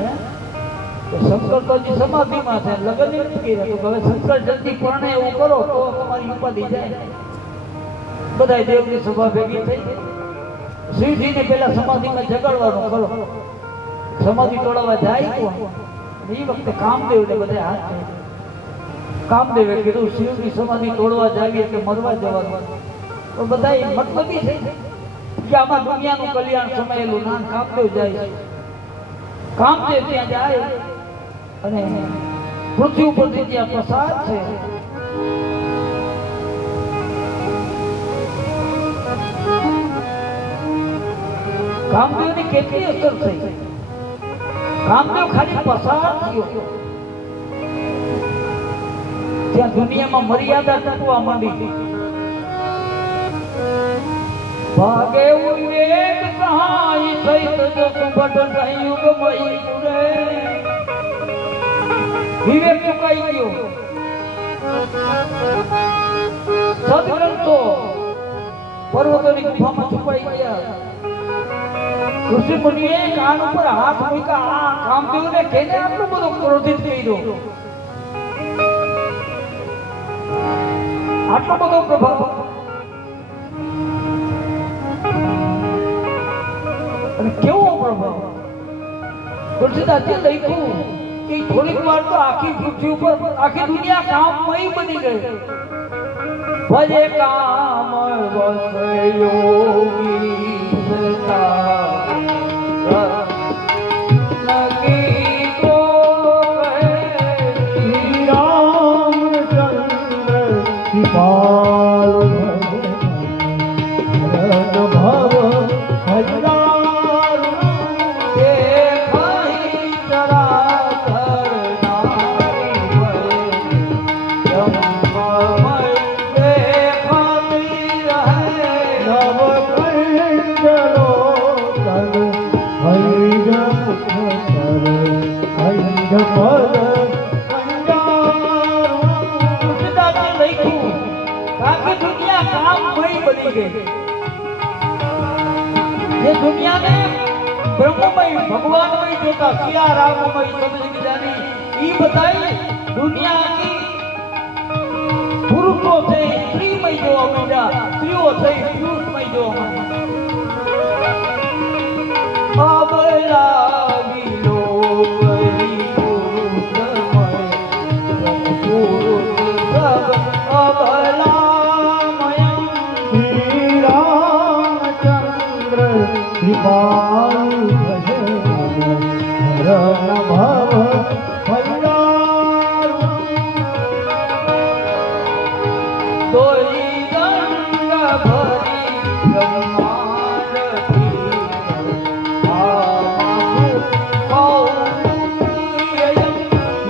શંકર તો હજી સમાધિમાં છે, લગ્ન નથી કર્યા. તો હવે શંકર જલ્દી પરણે એવું કરો તો તમારી ઉપાધિ જાય. બધા દેવની સભા ભેગી થઈ. શિવજીને પેલા સમાધિમાં જગાડવાનું કરો. સમાધિ તોડાવવા જાય કોણ? એ વખતે કામદેવને બધા હાથ જોડ્યા. કામદેવે કીધું શિવની સમાધિ તોડવા જાવી એટલે મરવા જવાનું. તો બધા મતલબી થઈ કે આમાં દુનિયાનું કલ્યાણ સમાયેલું ના. કામદેવ જાય, કામદેવ ત્યાં જાય અને પૃથ્વી ઉપરથી જ્યાં પ્રસાદ છે કામદેવની કેટલી અસર થઈ. કામદેવ ખાલી પસાર થયો ત્યાં દુનિયામાં મર્યાદા ટકવા માંડી. ભાગે ઉલ્લેખ સહાય સહિત જો સુભટ સંયુગ મય રે વિવેક ચુકાઈ ગયો. સદગ્રંથો પર્વતોની ગુફામાં છુપાઈ ગયા. ઋષિ મુનિએ કાન ઉપર હાથ મૂક્યા. આ કામદેવને કેને આટલો બધો ક્રોધિત કર્યો? આટલો બધો પ્રભાવ. અને કેવો પ્રભાવ? તુલસીદાસજી લખ્યું કે થોડીક વાર તો આખી પૃથ્વી ઉપર આખી દુનિયા કામમય બની ગઈ. ભજે કામ વસ યોગી સતા ये दुनिया में ब्रह्ममय भगवानमय जोता सिया राममय समझ के जानी ये बताई दुनिया की पुरुषों से स्त्रीमय जो अमीरा स्त्रियों से पुरुषमय जो अब लागी लो બાઈ ભજે હરણ ભવ ભૈયારું દોરી ગંગા ભરી બ્રહ્માંડથી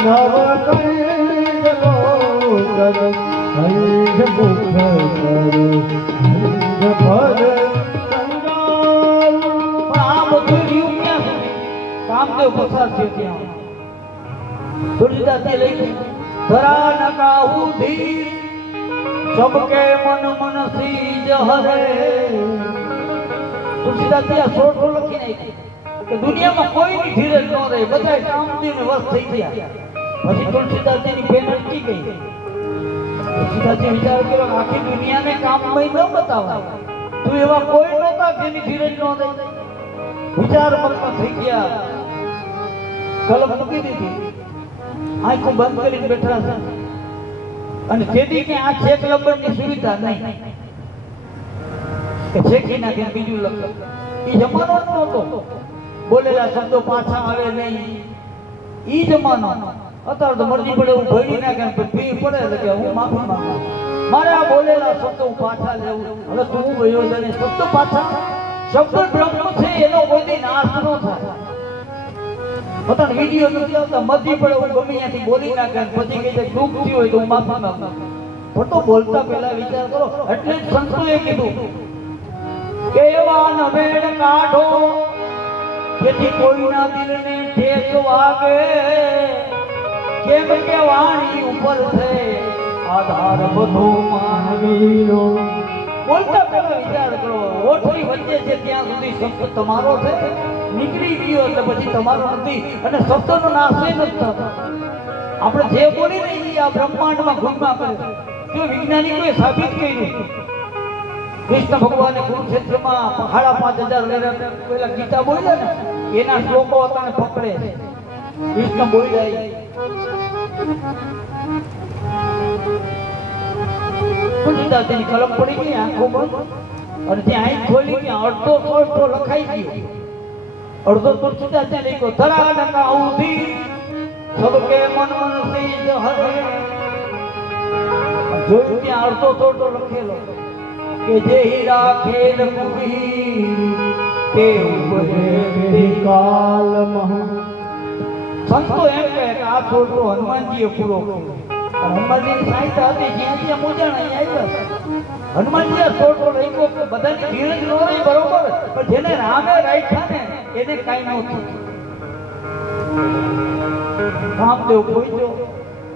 નવ કંજલો કર કંજ મુખ કર કંજ ભર કામદેવ પસાર થયો ત્યાં તુલસીદાસે લખ્યું ધરા નકાહુ ધીર સબકે મન મન સીજ હરે તુલસીદાસે આ સોળસો લખી નાખ્યું કે દુનિયામાં કોઈની ધીરજ ન રહે બધા કામદેવને વશ થઈ ગયા પછી તુલસીદાસની પેન અટકી ગઈ તુલસીદાસે વિચાર કર્યો આખી દુનિયાને કામમય ન બતાવાય તું એવા કોઈ નહોતા જેની ધીરજ ન રહે વિચાર મનમાં થઈ ગયા કલમ મૂકી દીધી આંખો બંધ કરીને બેઠા છે અને તેથી કે આ છેક લંબનની સુવિધા નહીં કે છેકી નાખે બીજું લખો એ જમાનો જ નહોતો બોલેલા શબ્દો પાછા આવે નહીં ઈ જમાનો અત્યારે તો મરજી પડે હું ભરી નાખે પી પડે એટલે કે હું માફી માંગુ મારે આ બોલેલા શબ્દો હું પાછા લેવું હવે તું ગયો જાને શબ્દ પાછા શબ્દ બ્રહ્મ છે એનો કોઈ નાશ ન થાય પોતાનો વિડીયો નથી આવતા મરજી પડે હું ગમે ત્યાંથી બોલી નાખે પછી કહે છે દુઃખ થયું હોય તો હું માફી માંગુ ખોટો બોલતા પહેલા વિચાર કરો એટલે જ સંતોએ કીધું કે એવા નવેડ કાઢો જેથી કોઈના દિલને ઠેસ વાગે કેમ કે વાણી ઉપર છે આધાર બધો માનવીનો બોલતા પહેલા વિચાર કરો ઓઠની વચ્ચે છે ત્યાં સુધી શબ્દ તમારો છે નીકળી ગયો એટલે પછી તમારો નથી અને શબ્દનો નાશ નથી થતો આપણે જે બોલી રહી આ બ્રહ્માંડમાં ઘૂમમાં કરે તે વૈજ્ઞાનિકોએ સાબિત કર્યું કૃષ્ણ ભગવાને કુરુક્ષેત્રમાં 5,500 પહેલા ગીતા બોલ્યા ને એના શ્લોકો હતા પકડે કૃષ્ણ બોલ્યા તુલસીદાસની કલમ પડી ગઈ આંખો બંધ અને ત્યાં આંખ ખોલી ત્યાં અડધો સોળસો લખાઈ ગયો અડધો તુલસીદાસે લખ્યો ધરા નકા ઉધી સબકે મન મન સીજ હરે જોયું ત્યાં અડધો સોળસો લખેલો કે જે રાખેલ પુરી તે ઉપજે કાલ મહ સંતો એમ કહે કે આ સોળસો હનુમાનજીએ પૂરો કર્યો હનુમાનજીની સાહિત્ય હતી જ્યાં જ્યાં મૂંઝાણ અહીં આવ્યા હનુમાનજી આ સોળસો લખ્યો કે બધાની ધીરજ ન રહી બરોબર પણ જેને રામે રાખ્યા ને એને કાંઈ ન થયું કામદેવ પહોંચ્યો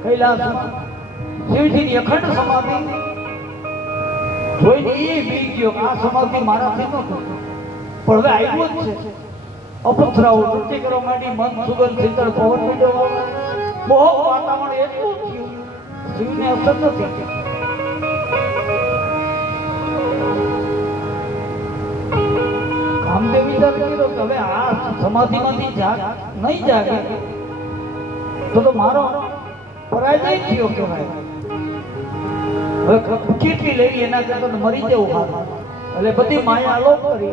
કૈલાસમાં શિવજીની અખંડ સમાધિ જોઈને એ બી ગયો આ સમાધિ મારાથી ન થતો પણ હવે આવ્યો જ છે અપથરાઓ નૃત્ય કરવા માંડી મન સુગંધ શીતળ પવન મીઠો બહુ વાતાવરણ એટલું થયું શિવને અસર નથી કામદેવ વિચાર કર્યો કે હવે આ સમાધિમાંથી નહીં જાગે તો મારો પરાજય થયો કહેવાય હવે કેટલી લેવી એના કરતા મરી જવું સારું એટલે બધી માયા આલોપ કરી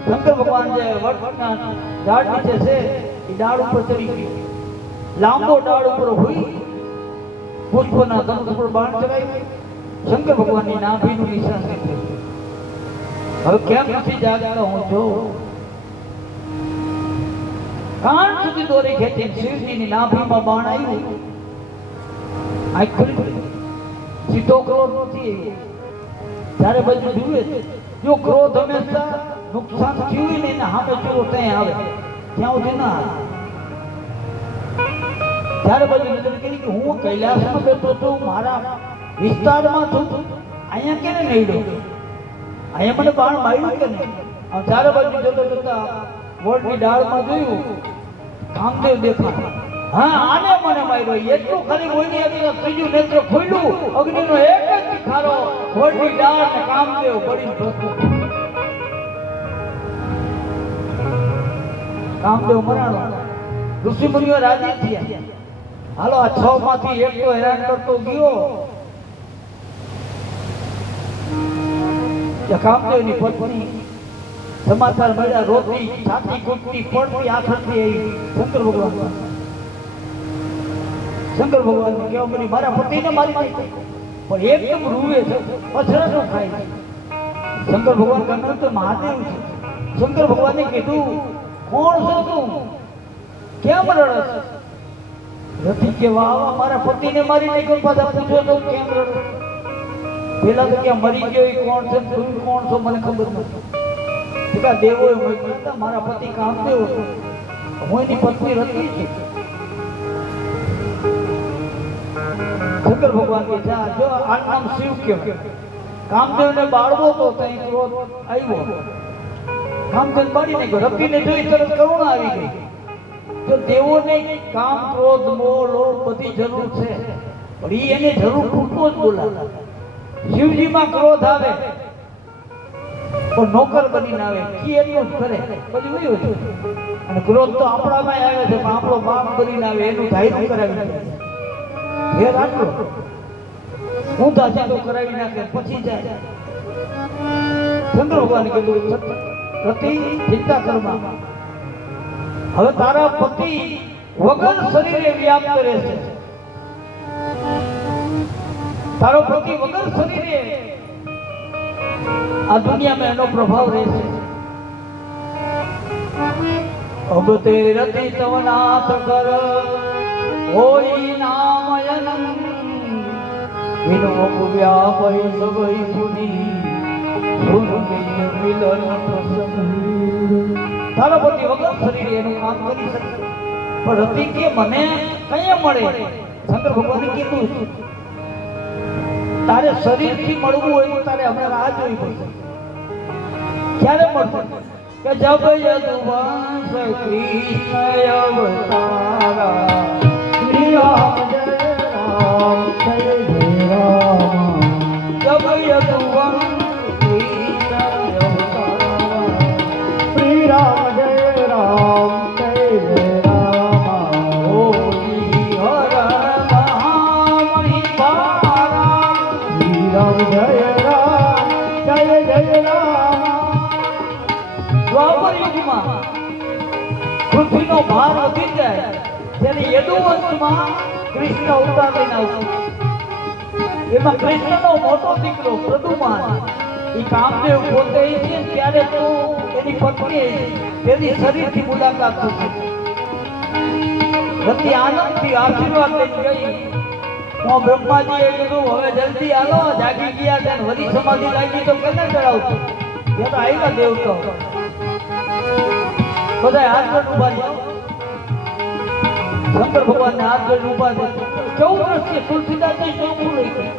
શંકર ભગવાન જે વટના ઝાડ નીચે છે એ ડાળ ઉપર ચડી ગઈ લાંબો ડાળ ઉપર હોઈ પુષ્પના ધનુષ ઉપર બાણ ચડાવી શંકર ભગવાનની નાભીનું નિશાન લીધું હવે કેમ નથી જાગતા હું જો કાન સુધી દોરી ખેંચી શિવજીની નાભીમાં બાણ આવ્યું આંખ ખુલી સીધો ક્રોધ નથી ત્યારે બધું જુએ જો ક્રોધ હંમેશા નુકસાન થયું ને એને સામે ચૂરો ત્યાં આવે ત્યાં સુધી ના આવે ત્યારે બધું નજર કરી કે હું કૈલાસમાં બેઠો છું મારા વિસ્તારમાં છું અહીંયા કેને નડ્યો અહીંયા મને બાણ માર્યું કે નહીં ત્યારે બાજુ જતો જતા વડની ડાળમાં જોયું કામદેવ દેખાય હા આને મને માર્યો એટલું ખાલી બોલી હતી ત્રીજું નેત્ર ખુલ્લું અગ્નિનો એક જ તીખારો વડની ડાળ ને કામદેવ પડી કામદેવ મરાણો ઋષિ મુનિઓ રાજી થયા હાલો આ 6 માંથી એક તો હેરાન કરતો ગયો કામદેવની પત્ની સમાચાર મળ્યા રોતી છાતી કૂદતી પડતી આખરતી આવી શંકર ભગવાન કેવા મળી મારા પતિને મારી નાખી પણ એકદમ રૂવે છે અછરાનું ખાય છે શંકર ભગવાન કહ્યું તો મહાદેવ છે શંકર ભગવાને કીધું કોણ છો તું કેમ રડસ રતિ કે વાહ મારા પતિને મારી નાખ્યો પાછા પૂછો તો કેમ રડસ પેલા તો ક્યાં મરી ગયો એ કોણ છે તું કોણ છો મને ખબર નથી દેવોએ મોકલ્યા હતા મારા પતિ કામદેવ હતો હું એની પત્ની રતિ છું શંકર ભગવાન કે જા જો આ નામ શિવ કયો કામદેવને બાળવો તો તઈ ક્રોધ આવ્યો કામદેવ બાળી નાખ્યો રતિને જોઈ તરત કરુણા આવી ગઈ તો દેવોને કામ ક્રોધ મોહ લોભ બધી જરૂર છે પણ ઈ એને જરૂર પૂરતો જ બોલાવે શિવજીમાં ક્રોધ આવે પણ નોકર બનીને આવે કી એટલું જ કરે બધું વયું છે અને ક્રોધ તો આપણામાં આવે છે પણ આપણો બાપ બનીને આવે એનું ધાર્યું કરાવી દે ઘેર આટલો હું તો તો કરાવી નાખે પછી જાય શંકર ભગવાને કીધું રતિ ચિંતા કરમાં હવે તારા પતિ વગર શરીરે વ્યાપ્ત રહેશે તારો પતિ વગર શરીરે આ દુનિયામાં એનો પ્રભાવ રહેશે અબ તે રતિ તવનાથ કર હોઈ નામયનમ વિનો વ્યાપય સવઈ પુની સુરમિય મિલન પ્રસન્ન તારો પતિ વગર શરીરે એનું કામ કરી શકે પણ રતિ કે મને કઈ મળે શંકર ભગવાને કીધું તારે શરીરથી મળવું હોય તો તારે હમણાં રાહ જોવી પડશે ક્યારે મળશે કે જબ યદુવંશ કૃષ્ણ અવતારા શ્રી રામ જય રામ જય રામ જબ યદુવંશ કૃષ્ણ અવતારા શ્રી રામ જય રામ જય રામ હોલી હર મહામહિ રામ જય રામ જય રામ દ્વાપર યુગમાં પૃથ્વીનો ભાર વધી જાય ત્યારે યદુવંશમાં કૃષ્ણ અવતાર લઈને આવશે એમાં કૃષ્ણનો મોટો દીકરો પ્રદ્યુમન એ કામદેવ પોતે છે ત્યારે તો એની પત્ની તેની શરીરથી મુલાકાત થશે રતિ આનંદથી આશીર્વાદ લઈને ગઈ હું બ્રહ્માજીએ કીધું હવે જલ્દી આલો જાગી ગયા છે વળી સમાધિ લાગી તો કેને ચડાવતો એ તો આવ્યા દેવતો બધા હાથ પર ઉભા છે શંકર ભગવાનને હાથ પર ઉભા છે કેવું દ્રશ્ય તુલસીદાસજી ચોખ્ખું લઈ ગયું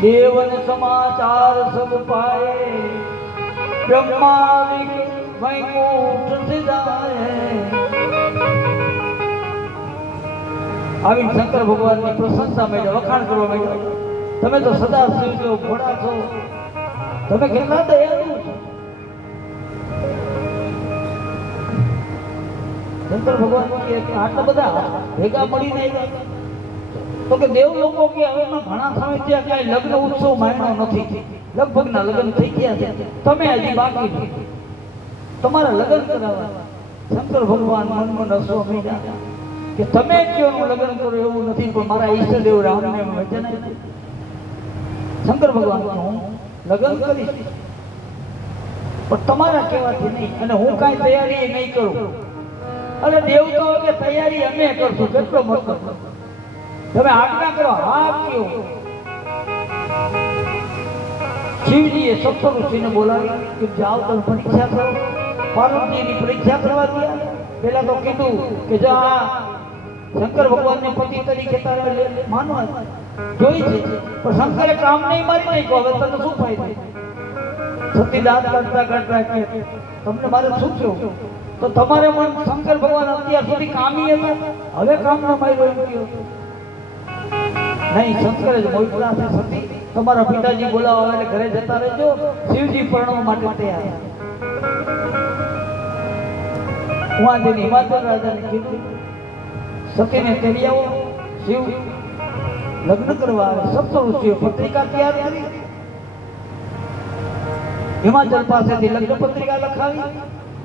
દેવન સમાચાર સબ પાએ બ્રહ્માદિક વૈકુંઠ સિધાય આવીને શંકર ભગવાનની પ્રશંસા માંડ્યા વખાણ કરવા માંડ્યા તમે તો સદા શિવ છો ભોળા છો તમે કેટલા દયાળુ છો શંકર ભગવાન કે આટલા બધા ભેગા મળીને તો કે દેવ લોકો કે હવે ઘણા સમય ત્યાં કઈ લગ્ન ઉત્સવ માન્યો નથી લગભગના લગ્ન થઈ ગયા છે તમે હજી બાકી છો તમારા લગ્ન કરાવવા શંકર ભગવાન મનમાં નસવા માંડ્યા કે તમે કયોનું લગ્ન કરો એવું નથી પણ મારા ઈષ્ટદેવ રામને વચન શંકર ભગવાન હું લગ્ન કરીશ પણ તમારા કહેવાથી નહીં અને હું કાંઈ તૈયારી નહીં કરું અરે દેવ તો કે તૈયારી અમે કરશું કેટલો મતલબ તમે આજ્ઞા કરો હા કયો શિવજીએ સપ્ત ઋષિને બોલાવી કે જાઓ તમે પરીક્ષા કરો પાર્વતીની પરીક્ષા કરવા ગયા પેલા તો કીધું કે જો આ શંકર ભગવાનને પતિ તરીકે તારે માનવા જોઈ છે પણ શંકરે કામ નહીં મારી નાખ્યો હવે તને શું ફાયદો સતી દાંત કાઢતા કાઢતા કે તમને મારે શું થયું તો તમારે મન શંકર ભગવાન અત્યાર સુધી કામી હતા હવે કામ ન માર્યો એમ કહ્યું નહીં શંકરે જ મોકલા છે સતી તમારા પિતાજી બોલાવા એટલે ઘરે જતા રહેજો શિવજી પરણવા માટે તૈયાર હું આજે હિમાચલ રાજાને કીધું સતીને તેડી આવો શિવ લગ્ન કરવા આવે સપ્ત ઋષિઓ પત્રિકા તૈયાર કરી હિમાચલ પાસેથી લગ્ન પત્રિકા લખાવી,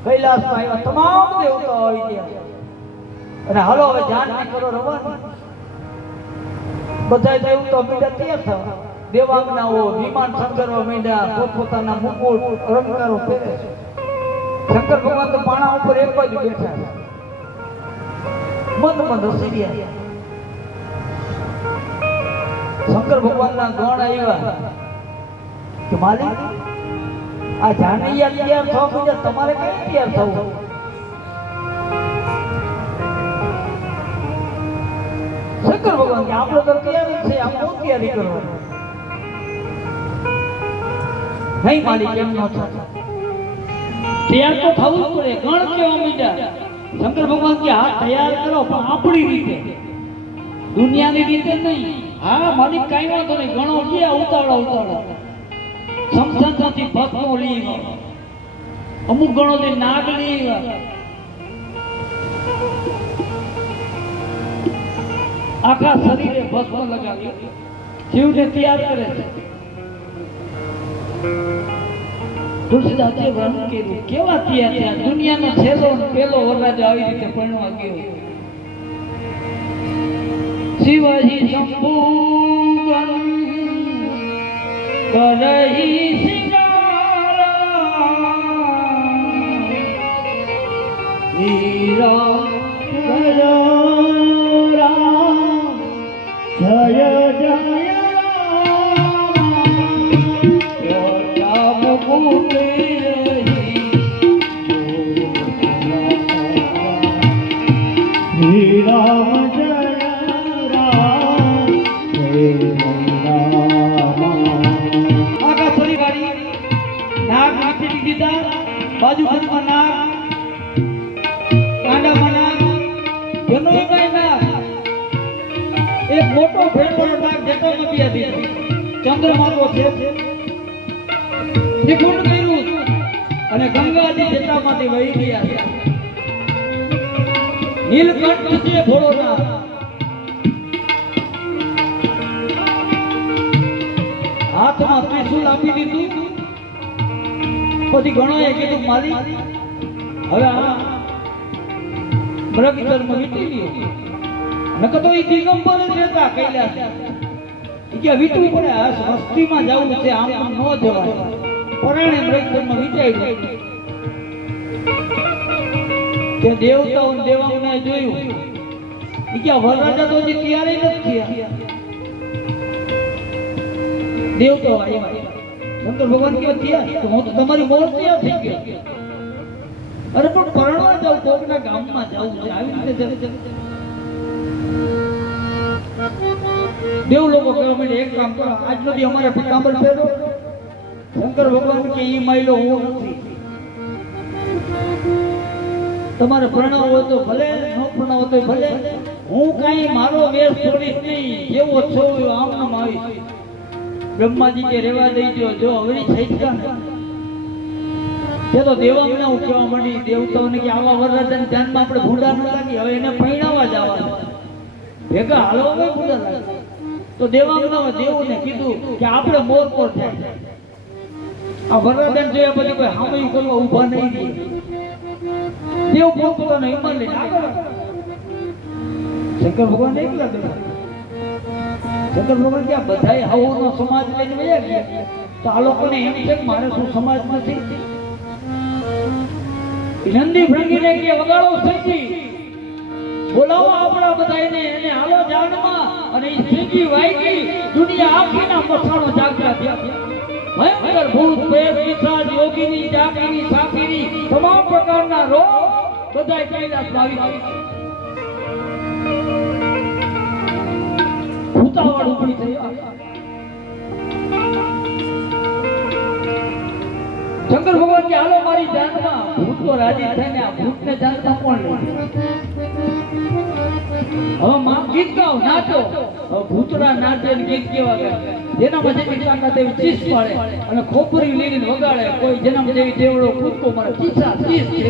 કૈલાસમાં આવ્યા તમામ દેવતાઓ આવી ગયા અને હાલો હવે જાનને કરો રવાના. બધા દેવતાઓ મીંડા તૈયાર થવા, દેવાંગનાઓ વિમાન શંકરવા મીંડા, પોતપોતાના મુકુટ અલંકારો પહેરે છે. શંકર ભગવાન તો પાણા ઉપર એક બાજુ બેઠા છે, મંદ મંદ હસી રહ્યા. શંકર ભગવાનના ગણ આવ્યા કે માલિક આ જાનૈયા તૈયાર થવા બીજા તમારે કઈ તૈયાર થવું? શંકર ભગવાન કે આપણે તો તૈયાર છે, આપણે તૈયારી કરવાની. નહીં માલિક એમ ન થાય, તૈયાર તો થવું જ પડે. ગણ કેવા મીંડા. શંકર ભગવાન કે હા તૈયાર કરો પણ આપણી રીતે, દુનિયાની રીતે નહીં. હા માલિક કઈ વાંધો નહીં, ગણો ગયા ઉતાવળા સમસાનથી ભસ્મો લઈ આવ્યા, અમુક ગણો થી નાગ લઈ આવ્યા, આખા શરીરે ભસ્મ લગાવ્યું, શિવને તૈયાર કરે છે. તુલસીદાસે વર્ણન કર્યું કેવા તૈયાર થયા. દુનિયાનો છેલ્લો પેલો વરરાજો આવી રીતે પરણવા ગયો. શિવજી શંભુ કરહી સિંગારા, હીરા રામ જય જય રામ મુકુટ શ્રી રામ જય રામ જય રામ. આખા પરિવારી નાગ નાખી દીધા, બાજુ બાજુમાં નાગ, કાંડામાં નાગ, જનોઈમાં નાગ, એક મોટો ભેળવાળો નાગ જટામાં બિયા દીધો, ચંદ્રમાતો છે નિકુંડ કર્યું અને ગંગાજી જટામાંથી વહી ગયા. નીલકંઠ છે ભોળો નાગ, હાથમાં ત્રિશૂલ આપી દીધું. પછી ઘણોએ કીધું માલિક હવે આ મૃગ જન્મ વીટી લ્યો. નકર તો એ દિગંબર જ રહેતા કૈલાસ. કે વીટવું પડે, આ વસ્તીમાં જવું છે, આમ ન જવાય. પરાણે મૃગ જન્મ વીટાઈ તે દેવતાઓ દેવાઓને જોયું કે વરરાજા તો હજી તૈયાર નથી થયા. દેવતાઓ આવ્યા, શંકર ભગવાન કેવા થયા? હું તો તમારી મોર તૈયાર થઈ ગયો. અરે પણ પરણવા જાવ, કોકના ગામમાં જવું છે, આવી રીતે દેવ લોકો કહેવા માંડે એક કામ કરો, આજનો દી અમારે પીતાંબર પહેરો. શંકર ભગવાન કે ઈ માયલો હું નથી, તમારે પ્રણવ હોય તો ભલે, ન પ્રણવ તો ભલે, હું કઈ મારો વેશ છોડીશ નહીં, જેવો છો એવો આમ નામ આવીશ. બ્રહ્માજી કે રેવા દેજો, જો અવરી થઈ ગયા ને તે તો દેવાંગને હું કહેવા માંડી દેવતાઓને કે આવા વરરાજાને ધ્યાનમાં આપણે ભૂંડા ન લાગી, હવે એને પૈણાવા જવા ભેગા હાલો હવે ભૂંડા લાગે. તો દેવાંગના દેવને કીધું કે આપણે મોર પર જાય. આ વરરાજાને જોયા પછી કોઈ હામયું કરવા ઊભા નહીં રહે. દેવ પોતાનો હિમાન લઈને આગળ. શંકર ભગવાન એકલા ગયા. શંકર ભગવાન ક્યાં બધાય હવોનો સમાજ લઈને વયા ગયા. તો આ લોકોને એમ છે કે મારે શું સમાજ નથી. નંદી ભૃંગીને કે વગાડો સજી, બોલાવો આપણા બધાને, એને હાલો જાનમાં. અને એ સજી વાગી, દુનિયા આખીના મથાણો જાગતા થયા. ભયંકર ભૂત પ્રેત પિશાચ યોગીની જાગીની સાખીની તમામ પ્રકારના રોગ બધાય કૈલાસમાં આવી ગયા. ભૂતાવાળ ઉભી થઈ. શંકર ભગવાન કે હાલો મારી જાનમાં. ભૂત તો રાજી થઈને આ ભૂતને જાનમાં કોણ લે? હવે માં ગીત ગાઓ, નાચો. હવે ભૂતડા નાચે ને ગીત કેવા ગાય, જેનામાં જેવી તાકાત એવી ચીસ પાડે અને ખોપરી લઈને વગાડે. કોઈ જેનામાં જેવી દેવડો કૂદકો મારે ચીસા ચીસ છે.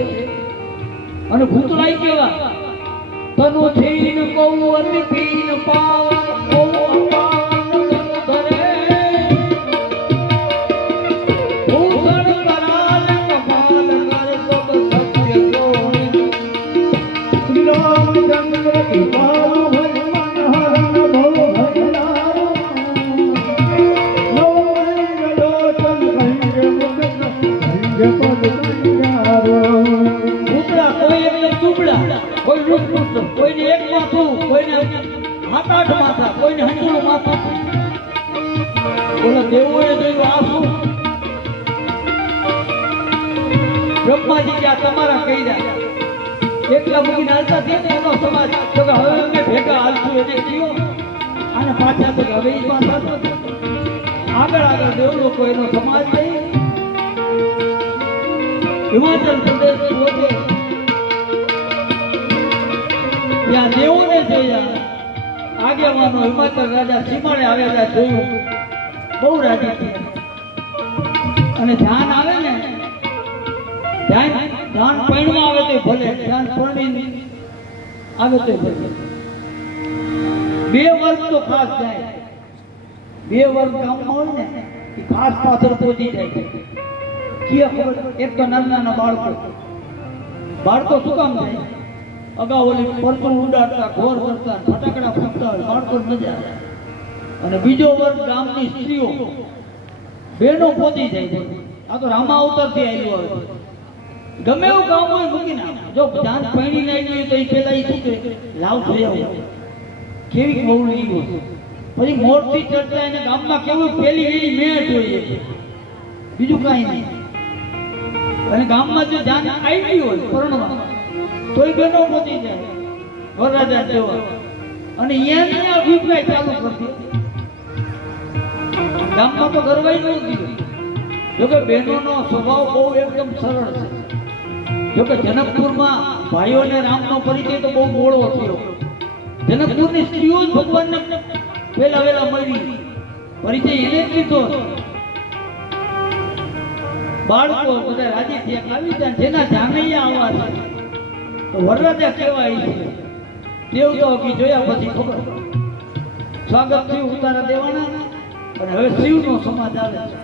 અને ભૂતડા કેવા તનો થઈને કહું અતિ પીન પાવન પાવન ધરે ભૂતળ હંડું, કોઈને 7-8 માથા, કોઈને હંડું માથા. બોલો દેવોએ જોયું આ શું? બ્રહ્માજી કે આ તમારા કઈરા એકલા મૂકીને હાલતા થયા ને એનો સમાજ તો કે હવે અમે ભેગા હાલશું એને કયો અને પાછા તો કે હવે એ પાછા તો આગળ આગળ દેવ લોકો એનો સમાજ થઈ હિમાચલ પ્રદેશ પોતે ત્યાં દેવોને જોયા આગેવાનો હિમાચલ રાજા સીમાડે આવેલા જોયું બહુ રાજી થયા અને ધ્યાન આવે ને ધ્યાન પૈણમાં આવે તો ભલે ધ્યાન પરણી આવે તો ભલે 2 વર્ષ તો ખાસ જાય 2 વર્ષ ગામમાં હોય ને એ ખાસ પાછળ પહોંચી જાય કે ખબર એક તો નાના બાળકો શું કામ જાય અગાઉ ઓલી પરતું ઉડાડતા ઘોર કરતા ફટાકડા ફૂટતા હોય બાળકો મજા આવે અને બીજો વર્ગ ગામની સ્ત્રીઓ બહેનો પહોંચી જાય આ તો રામા અવતારથી આવ્યું હોય ગમે એવું કામ હોય મૂકીને જો જાન પૈણી લઈ ગયું તો એ પેલા એ શું કે લાવ થઈ આવો કેવી મૌલી હોય પછી મોરથી ચડતા એને ગામમાં કેવું પેલી એની મેં જોઈએ બીજું કાંઈ નહીં અને ગામમાં જો જાન આવી હોય પરણમાં તોય બહેનો પહોંચી જાય વરરાજા જેવા અને એને અભિપ્રાય ચાલુ કરતી ગામમાં તો ગરવાઈ નહોતી જોકે બહેનોનો સ્વભાવ બહુ એકદમ સરળ છે જોકે જનકપુરમાં ભાઈઓને રામનો પરિચય તો બહુ મોડો થયો જનકપુરની સ્ત્રીઓ જ ભગવાનને વેલા મળી પરિચય એને જ લીધો બાળકો બધા રાજી થયા આવી જાય જેના જાનૈયા આવા છે તો વરરાજા કેવાય છે દેવતો કી જોયા પછી ખબર સ્વાગત થયું ઉતારા દેવાના અને હવે શિવનો સમાજ આવે છે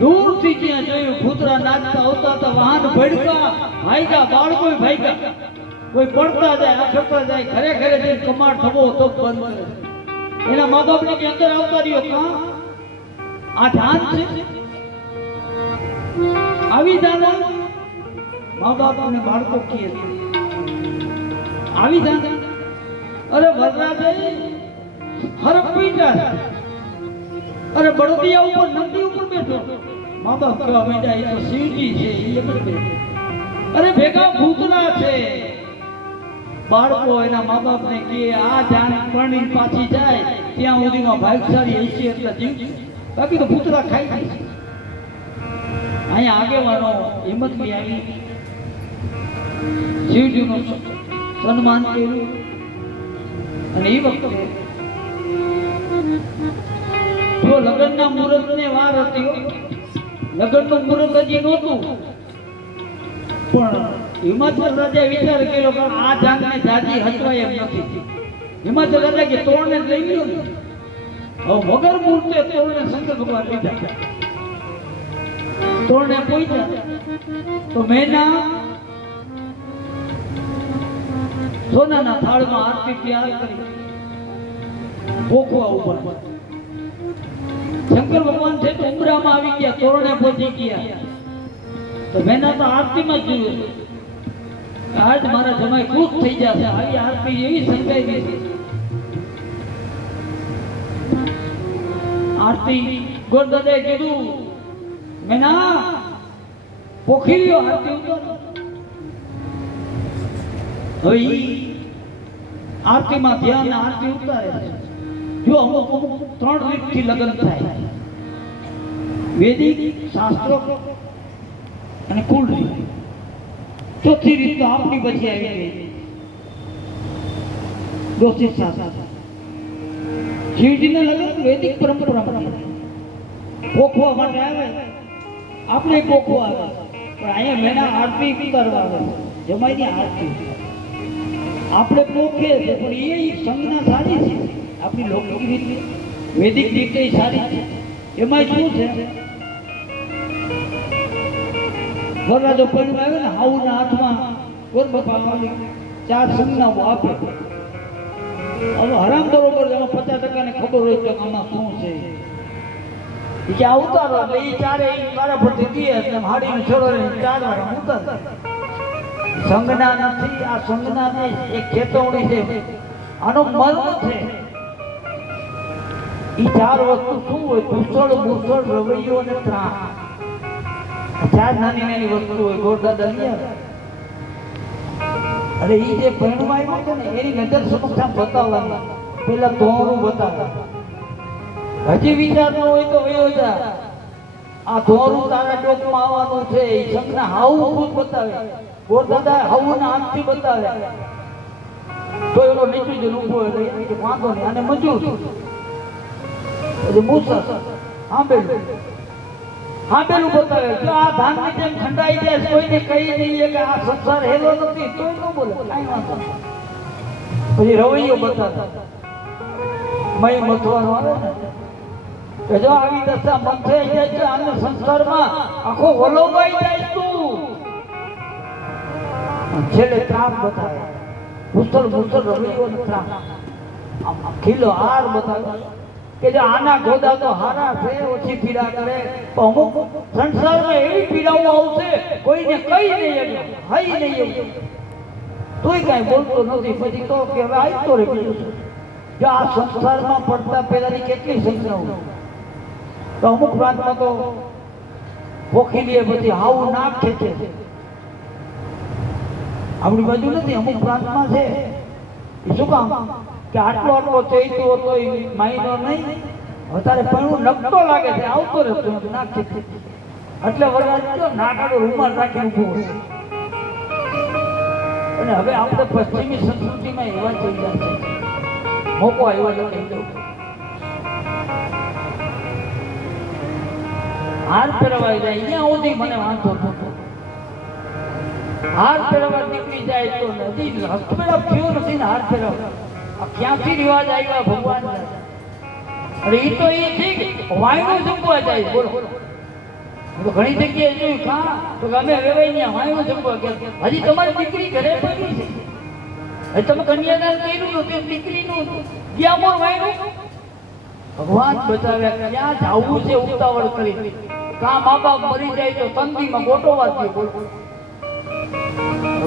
દૂરથી ત્યાં જોયું ભૂતરા નાચતા આવતા હતા વાહન ભડકા ભાઈગા બાળકો ભાઈગા કોઈ પડતા જાય આખડતા જાય ઘરે ઘરે જઈને કમાડ થવો તો બંધ કરે એના મા બાપ ની અંદર આવતા રહ્યો કાં આ જાન છે આવી જાન મા બાપ અને બાળકો કહે આવી જાન અરે વરરાજે હરખ પીટા અરે બળદિયા ઉપર નંદી ઉપર બેઠો મા બાપ કહેવા માંડ્યા એ તો શિવજી છે એ બેઠો અરે ભેગા ભૂતના છે બાળકો એના મા બાપ ને કે આ જાન પરણી પાછી જાય ત્યાં સુધીમાં ભાગશાળી હશે એટલે જીવ બાકી તો ભૂતરા ખાઈ જાય અહીંયા આગેવાનો હિંમત બી આવી શિવજીનું સન્માન કર્યું અને એ વખતે જો લગ્નના મુહૂર્ત ને વાર હતી લગ્નનું મુહૂર્ત હજી નહોતું પણ હિમાચલ રાજાએ વિચાર કર્યો કે આ જાનને જાજી હચવાય એમ નથી હિમાચલ રાજા કે તોરણે લઈ લ્યો ને હવે વગર મૂર્તે તોરણે શંકર ભગવાન લીધા તોરણે પહોંચ્યા તો મેના સોનાના થાળમાં આરતી તૈયાર કરી પોખવા ઉપર શંકર ભગવાન છે તો ઉમરામાં આવી ગયા તોરણે પહોંચી ગયા તો મેના તો આરતીમાં જ જોયું આજ મારા જમાઈ ખુશ થઈ જશે આવી આરતી એવી સંગાઈ ગઈ આરતી ગોરદાદાએ કીધું મેના પોખી લ્યો આરતી ઉતારો હવે આરતીમાં ધ્યાન આરતી ઉતારે જો અમુક 3 રીતથી લગ્ન થાય વૈદિક શાસ્ત્રો અને કુલ રીત ચોથી રીત તો આપણી પછી આવી ગઈ દોષિત શાસ્ત્ર શિવજીના લગ્ન વૈદિક પરંપરામાં પોખવા માટે આવે આપણે પોખવા આવે પણ અહીંયા મેના આરતી કરવા આવે જમાઈની આરતી આપણે પોખે છે પણ એ સંજ્ઞા સારી છે આપણી લૌકિક રીતે વૈદિક રીતે સારી છે એમાં શું છે વરરાજો પણ આવ્યો ને હાઉના હાથમાં ગોરબપા 4 સંજ્ઞાઓ આપે હવે હરામ બરોબર એમાં 50% ને ખબર હોય તો આમાં શું છે કે આ ઉતારો એટલે એ ચારે મારા પરથી દે એટલે હાડીને છોડો ને 4 વાર ઉતાર સંજ્ઞા નથી આ સંજ્ઞા ને એક ચેતવણી છે આનો મર્મ છે. ઈ ચાર વસ્તુ શું હોય? દૂષણ, મૂષણ, રવૈયો અને ત્રાણ. આ ચાર નાની નાની વસ્તુ હોય. ગોરદાદા લઈ આવે. અરે ઈ જે પરણવા આવ્યો છે ને એની નજર સમક્ષ આમ બતાવવાની. પેલા ધોરું બતાવે. હજી વિચાર ન હોય તો વયો જા. આ ધોરું તારા ડોકમાં આવવાનું છે. ઈ શંખના હાવું ખુદ બતાવે. ગોરદાદા હાવુના હાથથી બતાવે. તો એનો નીચું જ ઊભો હોય એટલે વાંધો નહીં. આને મંજૂર. એટલે મૂસર હાંભેલું બતાવે. જો આ ધાનની જેમ ખંડાઈ જાય, કોઈને કહી દઈએ કે આ સંસાર હેલો નથી, તોય ન બોલે, કાંઈ વાંધો નહીં. પછી રવૈયો બતાવે. મય મથવાનો આવે ને કે જો આવી દશા મંથાઈ જાય છે, આને સંસારમાં આખો વલોવાઈ જાય તું. છેલ્લે ત્રાસ બતાવે. મુસલ મુસલ રવૈયો ને ત્રાસ. આમ ખીલો હાર બતાવે કે જો આના ગોદા તો હારા છે, ઓછી પીડા કરે. પણ અમુક સંસારમાં એવી પીડાઓ આવશે કોઈને કઈ નહીં, હઈ નહીં, તોય કાંઈ બોલતો નથી. પછી તો કે હવે આવતો રે બીજું. જો આ સંસારમાં પડતા પહેલાની કેટલી સંખ્યાઓ. તો અમુક પ્રાંતમાં તો પોખી લે પછી હાવું નાક ખેંચે. આપણી બાજુ નથી, અમુક પ્રાંતમાં છે. એ શું કામ કે આટલો આટલો ચૈતો હતો એ માયનો નહીં, અત્યારે પણ નકતો લાગે છે, આવતો રહેતો નાક ખેંચે. એટલે વરસાદ નાકાનો રૂમાલ રાખી ઊભો હોય. અને હવે આપણે પશ્ચિમી સંસ્કૃતિમાં એવા થઈ ગયા છે. મોકો આવ્યો છે કહી દઉં. હાર ફેરવાઈ જાય અહીંયા સુધી મને વાંધો નતો. હાર ફેરવા નીકળી જાય તો નદી હસ્તમેળાપ થયો નથી ને હાર ફેરવા. આ ક્યાંથી રિવાજ આવ્યા ભગવાન? અરે એ તો એ ઠીક વાયણું જમવા જાય. બોલો તો ઘણી જગ્યાએ જોયું કા તો અમે વેવાઈ ને વાયણું જમવા ગયા. હજી તમારી દીકરી ઘરે પડી છે, હજી તમે કન્યાદાન કર્યું નતું, દીકરીનું ગયા મોર વાયણું. ભગવાન બચાવ્યા. ક્યાં જાવું છે ઉતાવળ કરી? કા મા બાપ મરી જાય તો તંદીમાં ગોટોવા દે. બોલો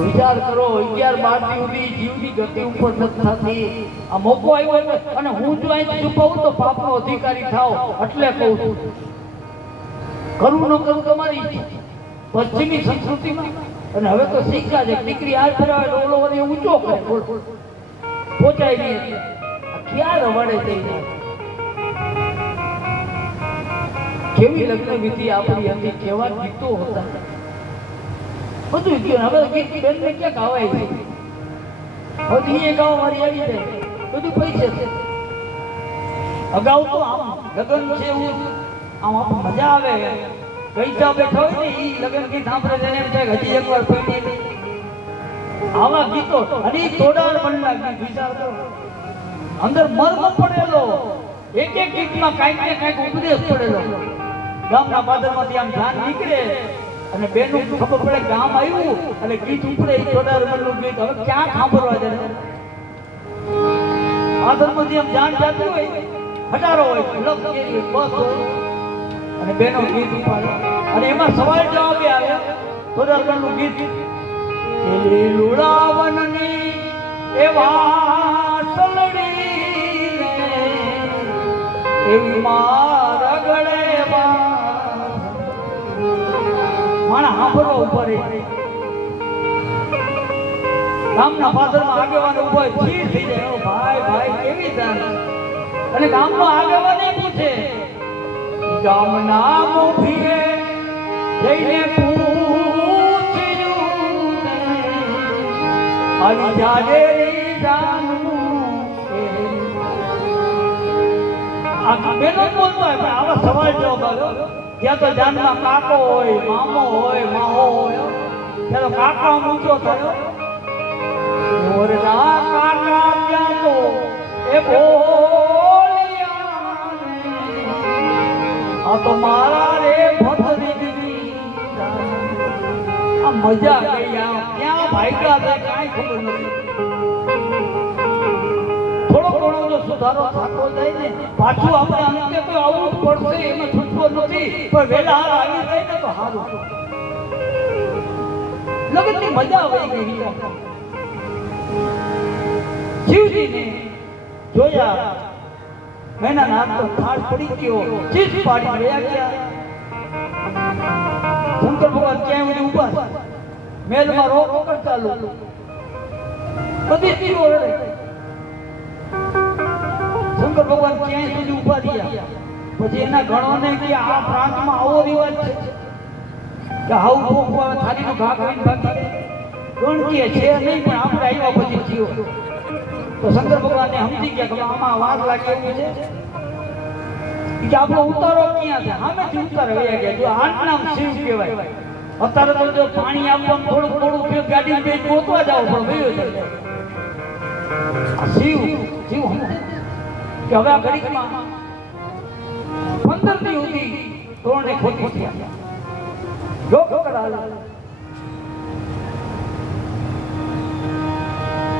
વિચાર કરો. 11-12 સુધી જીવની ગતિ ઉપર નથી થતી. આ મોકો આવ્યો અને હું જો અહીં છુપાવું તો પાપનો અધિકારી થાવ એટલે કહું છું. કરું ન કરું તમારી ઈચ્છા. પશ્ચિમી સંસ્કૃતિમાં અને હવે તો શીખ્યા છે. દીકરી હાથ ફેરવે ઓલો વળી ઊંચો કરે, પહોંચાય નહીં. ક્યાં રવાડે થઈ જાય? કેવી લગ્ન વિધિ આપણી હતી, કેવા ગીતો હતા, બધું ગયું. હવે ગીત બેન ને ક્યાં ગાવાય છે? હવે એ ગાવા મારી આવી જાય, બધું પૈસે છે. અગાઉ તો આમ લગ્ન છે એવું આમ મજા આવે. પૈસા બેઠો હોય ને એ લગ્ન ગીત સાંભળે છે એમ થાય હજી એકવાર પૈસા. આવા ગીતો અને તોડાર બનલા ગીત. વિચાર કરો, અંદર મર્મ પડેલો. એક એક ગીતમાં કાંઈક ને કાંઈક ઉપદેશ પડેલો. ગામના પાદરમાંથી આમ ધ્યાન નીકળે અને બેનું ખબર પડે ગામ આવ્યું અને ગીત ઉપડે. એ તોડાર બનલું ગીત હવે ક્યાં સાંભળવા જાય? પાદરમાંથી આમ ધ્યાન જતું હોય, હટારો હોય, લગ કેરી બસ હોય અને બેનો ગીત ઉપાડે અને એમાં સવાલ જવાબ આવે. તોડાર બનલું ગીત કે લીલુડાવનની એવા સલડી એવી મારા ગળે માણા સાંભળવા ઉપર ગામના પાદરમાં આગેવાન ઉભો ચીર થઈ જાય. ભાઈ ભાઈ કેવી જાણ? અને ગામનો આગેવાન એ પૂછે, ગામના મુખીએ જઈને પૂછ્યું આવી જાડેરી જાનું. આ બેનો બોલતો હોય પણ આવા સવાલ જવાબ આવ્યો. ત્યાં તો જાનમાં કાકો હોય, મામો હોય, માહો હોય. ત્યાં તો કાકા ઊંચો થયો. મોરના કાકા ત્યાં તો એ બોલિયા આ તો મારા રે ભદ્રી દીદી. આ મજા ગઈ. ક્યાં ભાગ્યા હતા કાંઈ ખબર નથી. થોડો ઘણો જો સુધારો થતો જાય ને પાછું આપણે અંતે કોઈ આવવું પડશે એમાં છૂટકો નથી. પણ વહેલા હાર આવી જાય ને તો સારું. લગ્નની મજા આવી ગઈ. શિવજીને જોયા મેના નામ તો થાળ પડી ગયો ચીજ પાડી રહ્યા ગયા શંકર ભગવાન ક્યાંય સુધી ઊભા મેલમાં રોક ચાલુ બધી સ્ત્રીઓ રડે શંકર ભગવાન ક્યાંય સુધી ઊભા રહ્યા પછી એના ગણોને કે આ પ્રાંતમાં આવો રિવાજ છે કે આવું ભોગવા થાળીનો ઘા કરીને ભાગી ગણ કે છે નહીં પણ આપણે આવ્યા પછી જીવો તો શંકર ભગવાનને સમજી ગયા કે આમાં વાર લાગે એવું છે કે આપણો ઉતારો ક્યાં છે સામેથી ઉતારો વયા ગયા જો આનું નામ શિવ કહેવાય અત્યારે તો જો પાણી આપવાનું થોડું થોડું ગાડી બે ગોતવા જાવ પણ વયો જાય આ શિવ શિવ કે હવે આ ઘડીકમાં 15 દી સુધી તોરણે ખોટી થયા જો કરાવે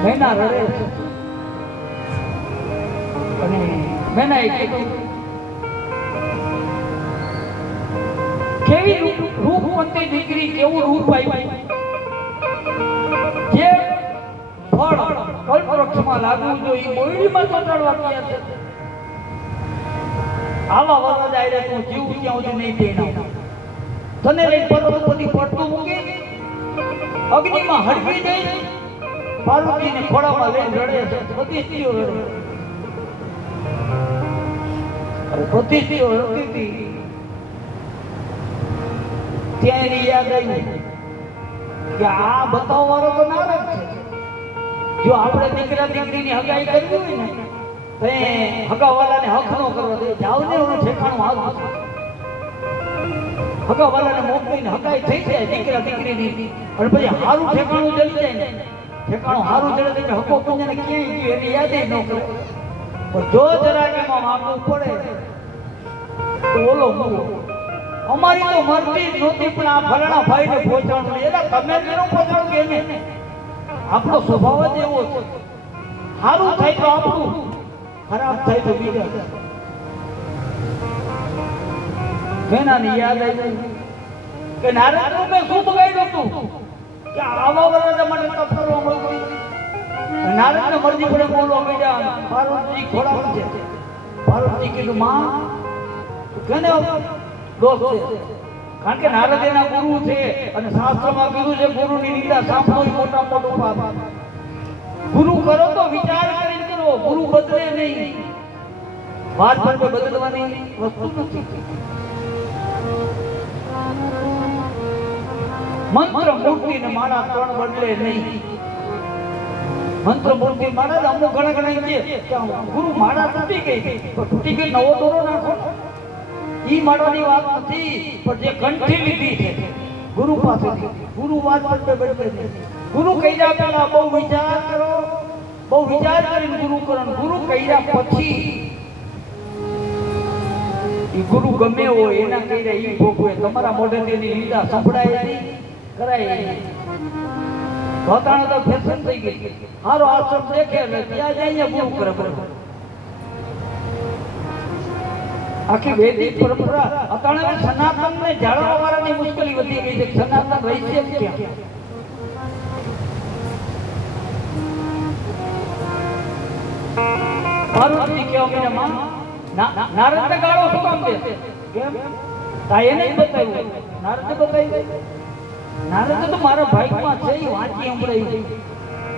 મેના રડે અને મેના એ કીધું કેવી રૂપવંતી દીકરી કેવું રૂપ આવ્યું જે ફળ કલ્પવૃક્ષમાં લાગવું જોઈએ મોરડીમાં ચોંટાડવા ગયા છે આવા વરદ આયરે તું જીવ ક્યાં સુધી નહીં દેના તને લઈ પર્વતપતિ પડતું મૂકી અગ્નિમાં હડકી જઈ પાર્વતીને ખોળામાં લઈને રડે છે બધી સ્ત્રીઓ રડે બધી સ્ત્રીઓ રડતી હતી ત્યાં એની યાદ આવી કે આ બતાવવાનો તો નારદ છે જો આપણે દીકરા દીકરીની હગાઈ કરવી હોય ને તો એ હગાવાલાને હક ન કરવા દે જાવ ને એનું ઠેકાણું હાથ હગાવાલાને મોકલીને હગાઈ થઈ જાય દીકરા દીકરીની અને પછી હારું ઠેકાણું જડી જાય ને ઠેકાણું હારું જડે એટલે હકો કોઈને ક્યાંય ગયું એની યાદ ન કરે પણ જો જરાક એમાં માગવું પડે તો ઓલો મૂવો અમારી તો મરતી નહોતી પણ આ ફલાણા ભાઈને પહોંચાડવું એટલે તમે કેનો પહોંચાડો કે એને આપણો સ્વભાવ જ એવો છે સારું થાય તો આપણું ખરાબ થાય તો બીજા મેનાની યાદ આવી કે નારદ મેં શું બગાડ્યું હતું કે આવા વરસ માટે તપ કરવા મળ્યું નારદને મરજી પડે બોલવા માંડ્યા પાર્વતી ખોડાવું છે પાર્વતી કીધું માં કેને દોષ છે કારણ કે નારદ એના ગુરુ છે અને શાસ્ત્રમાં કીધું છે ગુરુની નિંદા સાંભળવી મોટા મોટું પાપ ગુરુ કરો તો વિચાર કરીને કરો ગુરુ બદલે નહીં વાત પર બદલવાની વસ્તુ નથી મંત્ર મૂર્તિ ને માળા ત્રણ બદલે નહીં મંત્ર મૂર્તિ માળા અમુક ઘણા ઘણા કે ગુરુ માળા તૂટી ગઈ તો તૂટી ગઈ નવો દોરો નાખો ઈ માળાની વાત નથી પણ જે કંઠી લીધી છે ગુરુ પાસેથી ગુરુ વાત પર બદલે ગુરુ કહીયા પહેલા બહુ વિચાર કરો બહુ વિચાર કરીને ગુરુ કરો ગુરુ કહીયા પછી ઈ ગુરુ ગમે હોય એના કહીયા ઈ ભોગવે તમારા મોઢેથી એની નિંદા સંભળાય નહીં કરાય ભોતાણો તો ફેશન થઈ ગઈ હારો આશ્રમ દેખે એટલે ત્યાં જઈને ગુરુ કરે બરાબર આખી વૈદિક પરંપરા અતાણે સનાતન ને જાળવવા વાળાની મુશ્કેલી વધી ગઈ છે સનાતન રહી છે ક્યાં પાર્વતી કેવા મને માં નારદ ગાળો શું કામ દે કેમ તા એને જ બતાવ્યું નારદ બતાવ્યું નારદ તો મારા ભાઈમાં છે ઈ વાંચી સંભળાઈ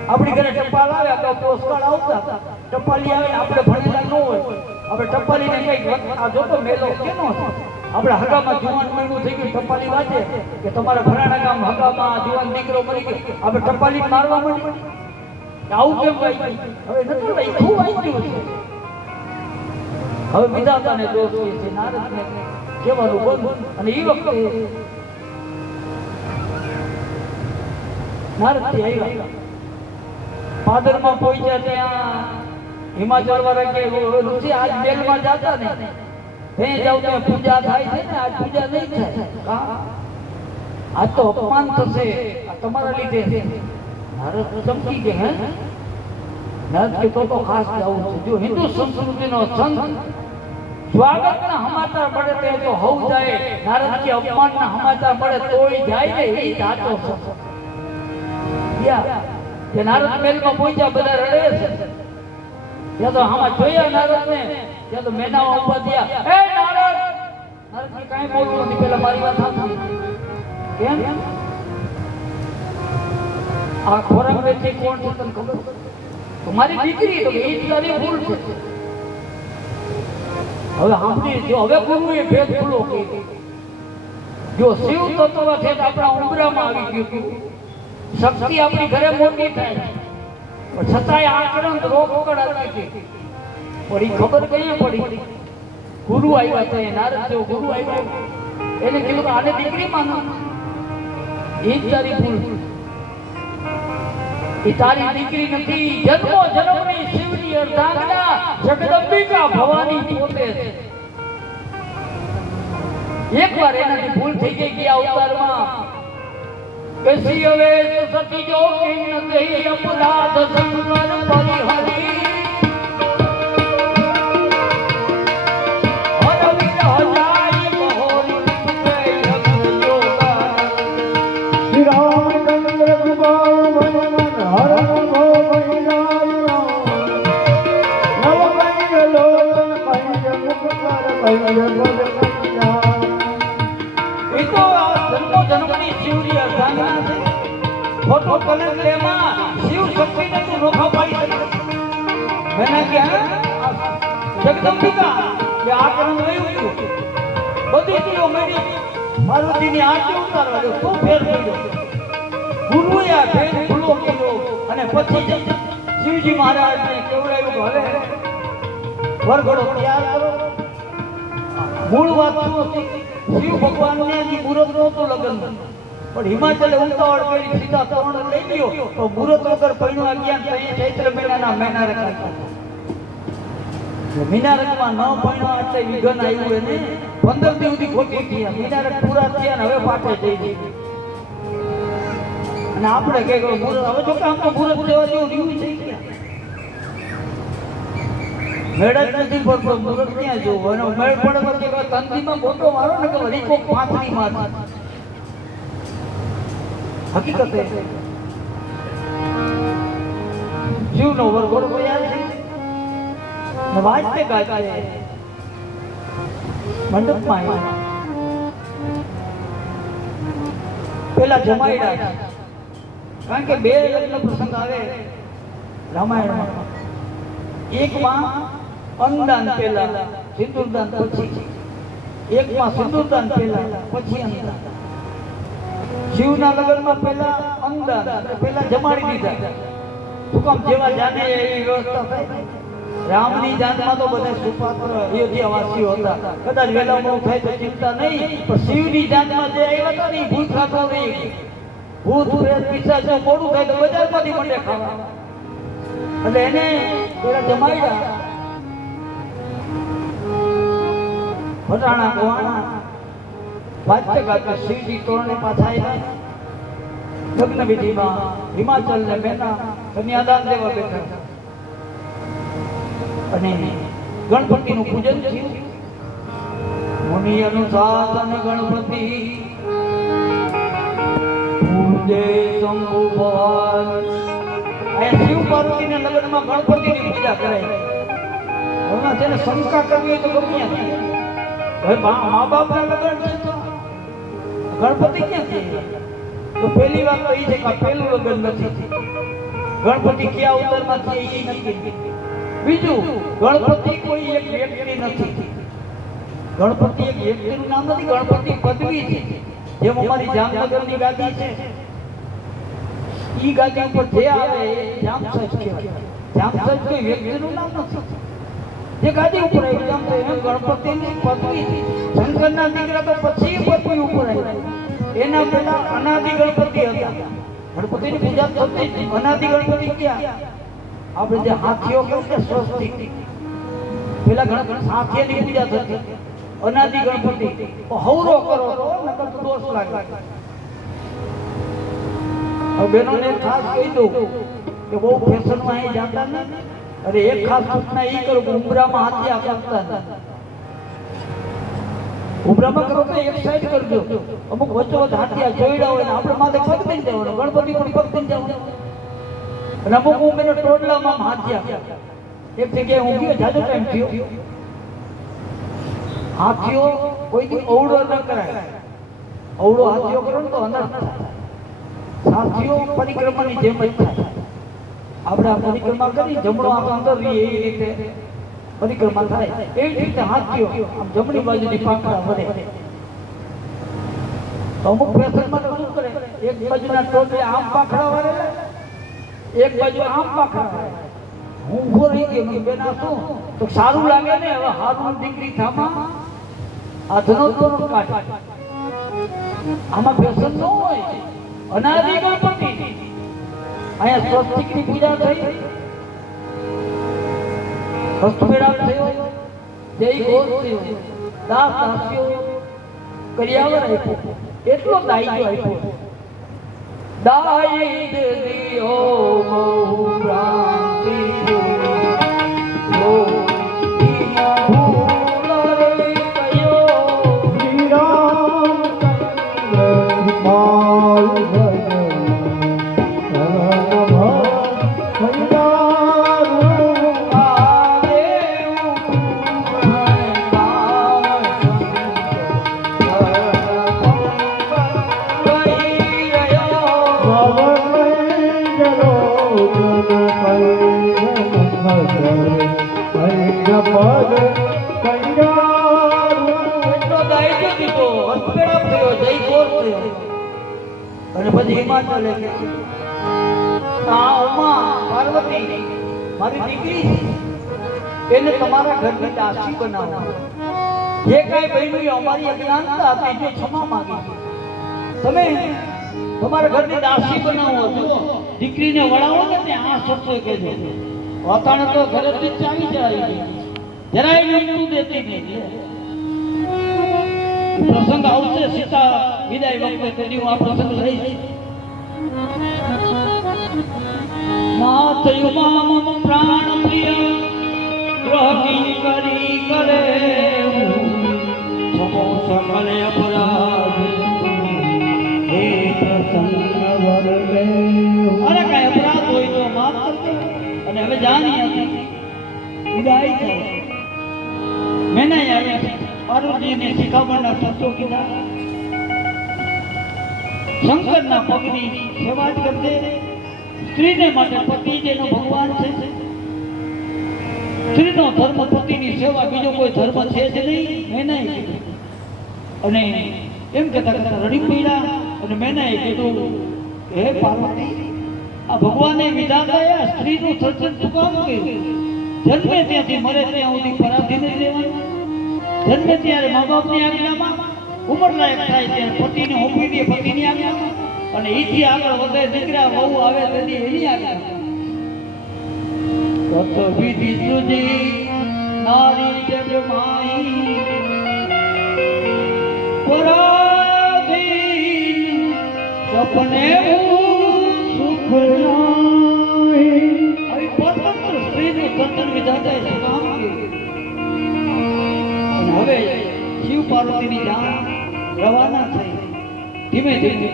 આપણી ઘરે ટપાલ આવે તો પોસ્ટકાર્ડ આવતા ટપાલી આવે આપણે ભણેલા ન હોય આપણે ટપાલીને કઈક આ જોતો મેલો કેનો આપણે હગામાં જુવાન મહિનું થઈ ગયું ટપાલી વાંચે કે તમારા ભરાણા ગામ હગામાં જુવાન દીકરો મરી ગયો આપણે ટપાલી મારવા મળી આવું કેમ ભાઈ હવે નથી ભાઈ ખૂબ વાંચ્યું છે હવે વિધાતાને દોષ છે નારદને કહેવાનું બંધ અને એ વખતે નારદથી આવ્યા પાદરમાં પહોંચ્યા ત્યાં હિમાચલ વાળા કે ઋષિ આજ બેલમાં જાતા ને ત્યાં જાવ ત્યાં પૂજા થાય છે ને આજ પૂજા નહીં થાય આજ તો અપમાન થશે આ તમારા લીધે નારદ ચમકી ગયા હે નારદ કે તો ખાસ જવું છે જો હિન્દુ સંસ્કૃતિનો સંત સ્વાગતના સમાચાર મળે તે તો હવ જાય નારદ કે અપમાનના સમાચાર મળે તોય જાય ને એ સાચો છે કે નારદ મહેલમાં પહોંચ્યા બધા રડે છે ત્યાં તો આમાં જોયા નારદને, ત્યાં તો મેનાવા ઊભા થયા. એ નારદ! નારદજી કાંઈ બોલતો નથી, પેલા મારી વાત સાંભળી. કેમ? આ ખોરાક વેચે કોણ છે તને ખબર? તો મારી દીકરી. તો એ તારી ભૂલ છે. હવે સાંભળી જો, હવે ગુરુએ ભેદ ખુલ્લો કર્યો. જો શિવ તત્વ છે તો આપણા ઉંબરામાં આવી ગયું. શક્તિ આપણી ઘરે મોટી થાય, પણ છતાંય આક્રંદ રોકડ આવી ગઈ. પણ એ ખબર કઈ પડી? ગુરુ આવ્યા તો એ નારદ જેવો ગુરુ આવ્યો, એને કીધું કે આને દીકરી માનો. એ જ તારી ભૂલ. એ તારી દીકરી નથી, જન્મો જન્મની શિવની અર્ધાંગના જગદંબિકા ભવાની પોતે છે. એકવાર એનાથી ભૂલ થઈ ગઈ કે અવતારમાં કેસી હવે સતી જો કિન દહી અપરાધ સંવર પરિહરી ફોટો કલર લેમાં શિવ શક્તિને તું નોખા પાડી શકે. મેં કે જગદંબિકા કે આ કરમ લઈ ગયું બધી ચીજો મેળી પાર્વતીની આરતી ઉતારવા દો. શું ફેર પડ્યો? ગુરુએ આ ફેર ખુલ્લો કર્યો અને પછી શિવજી મહારાજને કેવડાવ્યું હવે વરઘોડો તૈયાર કરો. મૂળ વાત શું હતી? શિવ ભગવાનને હજી મુહૂર્ત નહોતું લગ્ન, પણ હિમાચલે ઉતાવળ કરી સીધા તોરણ લઈ ગયો તો મુહૂર્ત વગર પૈણું ગયા. ચૈત્ર મહિનાના મહિના રખાતા. મીનારકમાં ન પૈણું એટલે વિઘન આવ્યું એને 15 દી સુધી ખોટી થયા. મીનારક પૂરા થયા ને હવે પાછળ જઈ ગઈ. અને આપણે કઈ મુહૂર્ત હવે જો કે આમ તો મુહૂર્ત જેવા જેવું રહ્યું થઈ ગયા. મેળ જ નથી પડતો, મુહૂર્ત ક્યાં જોવું? અને મેળ પડવા કે તંદીમાં મોટો મારો ને કે વરીકો 5ની માં હકીકત જીવનો વરઘોડો તૈયાર છે ને વાજતે ગાજતે મંડપમાં આવ્યા. પેલા જમાઈડા છે, કારણ કે 2 લગ્ન પ્રસંગ આવે રામાયણમાં. એકમાં અન્નદાન પહેલા, સિંદૂરદાન પછી. એકમાં સિંદૂરદાન પહેલા પછી અન્નદાન. શિવના લગ્નમાં પહેલા અન્નદાન, પહેલા જમાડી દીધા. શું કામ? જેવા જાને એવી વ્યવસ્થા થાય. રામની જાનમાં તો બધા સુપાત્ર અયોધ્યાવાસીઓ હતા. કદાચ વહેલા મોડું થાય તો ચિંતા નહીં, પણ શિવની જાનમાં જે આવ્યા હતા ને ભૂત ખાતો નહીં. ભૂત પ્રેત પિશાચ મોડું થાય તો બજારમાંથી મંડે ખાવા. એટલે એને પેલા જમાડ્યા. ફટાણા ગવાણા વાજતે ગાજતે શિવજી તોરણે પાછા આવ્યા. લગ્ન વિધિમાં હિમાચલ ને મેના કન્યાદાન દેવા બેઠા અને ગણપતિનું પૂજન થયું. મુનિ અનુશાસન ગણપતિ પૂજે શંભુ ભગવાન. આ શિવ પાર્વતીના લગ્નમાં ગણપતિની પૂજા કરાય. હવે તેને શંકા કરવી હોય તો ગમે ત્યાં. હવે મા બાપના લગ્ન છે તો ગણપતિ ક્યાં છે? તો પહેલી વાત તો એ છે કે પહેલું લગ્ન નથી. ગણપતિ કયા અવતારમાં છે એ નક્કી. બીજું, ગણપતિ કોઈ એક વ્યક્તિ નથી. ગણપતિ એક વ્યક્તિનું નામ નથી, ગણપતિ પદવી છે. જેમ અમારી જામનગરની ગાદી છે, ઈ ગાદી ઉપર જે આવે એ જામસજ કહેવાય. જામસજ કોઈ વ્યક્તિનું નામ નથી. જે ગાદી ઉપર આવી જામ તો એમ ગણપતિની પદવી છે. શંકરના દીકરા તો પછી પદવી ઉપર આવ્યા. એના પહેલા અનાદિ ગણપતિ હતા. ગણપતિની પૂજા થતી. અનાદિ ગણપતિ ક્યાં? આપણે જે હાથીઓ કહે છે સ્વસ્તિક, પેલા હાથીની પૂજા થતી. અનાદિ ગણપતિ હવરો કરો તો નકર તો દોષ લાગે. હવે બેનોને ખાસ કહી દઉં કે બહુ ફેશનમાં અહીં જાતા નથી. અરે એક ખાસ સૂચના એ કરું કે ઉમરામાં હાથી આપતા નથી. ઉમરામાં કરો તો એક સાઈડ કરજો. અમુક વચ્ચે હાથિયા જોઈડા હોય ને આપણે માથે પગ દઈને જવાનું, ગણપતિ પણ પગ દઈને જવાનું. અને અમુક ઉમેરો ટોડલામાં હાથિયા એક જગ્યાએ હું ગયો જાજો ટાઈમ થયો હાથીઓ કોઈ દી અવળો ન કરાય અવળો હાથીઓ કરો ને તો અનર્થ થાય હાથીઓ પરિક્રમાની જેમ જ થાય આપણે આ પરિક્રમા કરી જમણો આમ અંદર રહીએ એ રીતે પરિક્રમા થાય એવી રીતે હાથીઓ આમ જમણી બાજુની પાંખડા વળે અમુક ફેશનમાં તો શું કરે એક બાજુના ટોપે આમ પાંખડા વળે એક બાજુ આમ પાંખડા વળે હું ઊભો રહી ગયો કે બેન આ શું તો સારું લાગે ને હવે હારું દીકરી થામા આ ધનો ધનો કાઢે આમાં ફેશન ન હોય અનાદિ ગણપતિ અહીંયા સ્વસ્તિકની પૂજા થઈ હસ્તમેળાપ થયો જય ઘોષ થયો દાસ દાસીઓ કર્યાવર આપ્યો એટલો દાયિત્વ આપ્યો દાયિત્વ દિયો બહુ ભ્રાંતિ અને પછી હિમાચલ પાર્વતી મારી દીકરી એને તમારા ઘરની દાસી બનાવો જે કાંઈ બન્યું અમારી અજ્ઞાનતા હતી જે ક્ષમા માંગી તમે તમારા ઘરની દાસી બનાવો જુઓ દીકરીને વળાવો ને ત્યાં આ શબ્દો કહેજો વાતાણ તો ઘરેથી ચાલી જાય જરાય નમતું દેતી નહીં પ્રસંગ આવશે સીતા વિદાય વખતે તેની આ પ્રસંગ રહી માતયુમાં મમ પ્રાણ પ્રિય ગ્રહકી કરી કરે સમો સકલ અપરાધ હે પ્રસન્ન વરદે અરે કઈ અપરાધ હોય તો માફ કરજો અને હવે જાની હતી વિદાય થાય મેને આવ્યા છે પાર્વતીને શિખામણના શબ્દો કીધા શંકરના પગની સેવા જ કરજે સ્ત્રીને માટે પતિ જેનો ભગવાન છે સ્ત્રીનો ધર્મ પતિની સેવા બીજો કોઈ ધર્મ છે જ નહીં મેં નહીં અને એમ કહેતા કહેતા રડી પડ્યા અને મેં નહીં કીધું હે પાર્વતી આ ભગવાને વિધાતા સ્ત્રીનું સર્જન શું કામ કર્યું જન્મે ત્યાંથી મરે ત્યાં સુધી પરાધીન જ રહેવાનું જન્મે ત્યારે મા બાપની આજ્ઞામાં ઉંમર લાયક થાય ત્યારે પતિને હોપી દે પતિની આજ્ઞામાં અને એથી આગળ વધે દીકરા વહુ આવે તેની એની આજ્ઞા કત વિધિ સુજી નારી જગમાઈ પરાધીન સપને સુખ નાહી આવી સ્વતંત્ર સ્ત્રીનું સર્જન વિધાતાએ શું કામ કર્યું હવે શિવ પાર્વતીની જાણ રવાના થઈ ધીમે ધીમે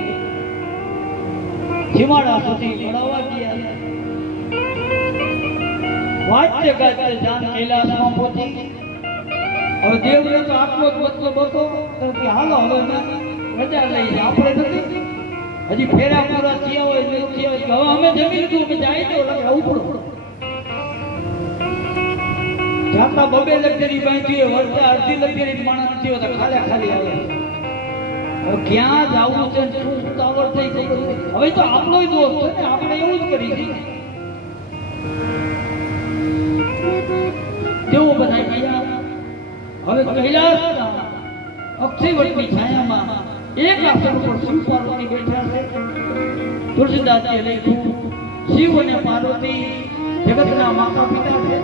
હિમાળા સુધી મળવા ગયા વાચ્ય ગાજે જાન કૈલાસમાં પહોંચી હવે દેવને તો આટલો જ મતલબ હતો કે હાલો હવે રજા લઈ આપણે નથી હજી ફેરા પૂરા થયા હોય નહીં થયા હોય હવે અમે જમી લીધું અમે જાય તો ઉપડો જાતા બબે લક્ઝરી બાંધી વર્ષે અડધી લક્ઝરી માણસ થયો તો ખાલી ખાલી આવે હવે ક્યાં જવું છે શું ઉતાવળ થઈ ગઈ હવે તો આપણો દોષ છે ને આપણે એવું જ કરી છીએ તેઓ બધા ગયા હવે કૈલાસ અક્ષયવટની છાયામાં એક આસન પર શિવ પાર્વતી બેઠા છે તુલસીદાસજીએ લખ્યું શિવ અને પાર્વતી જગતના માતા પિતા છે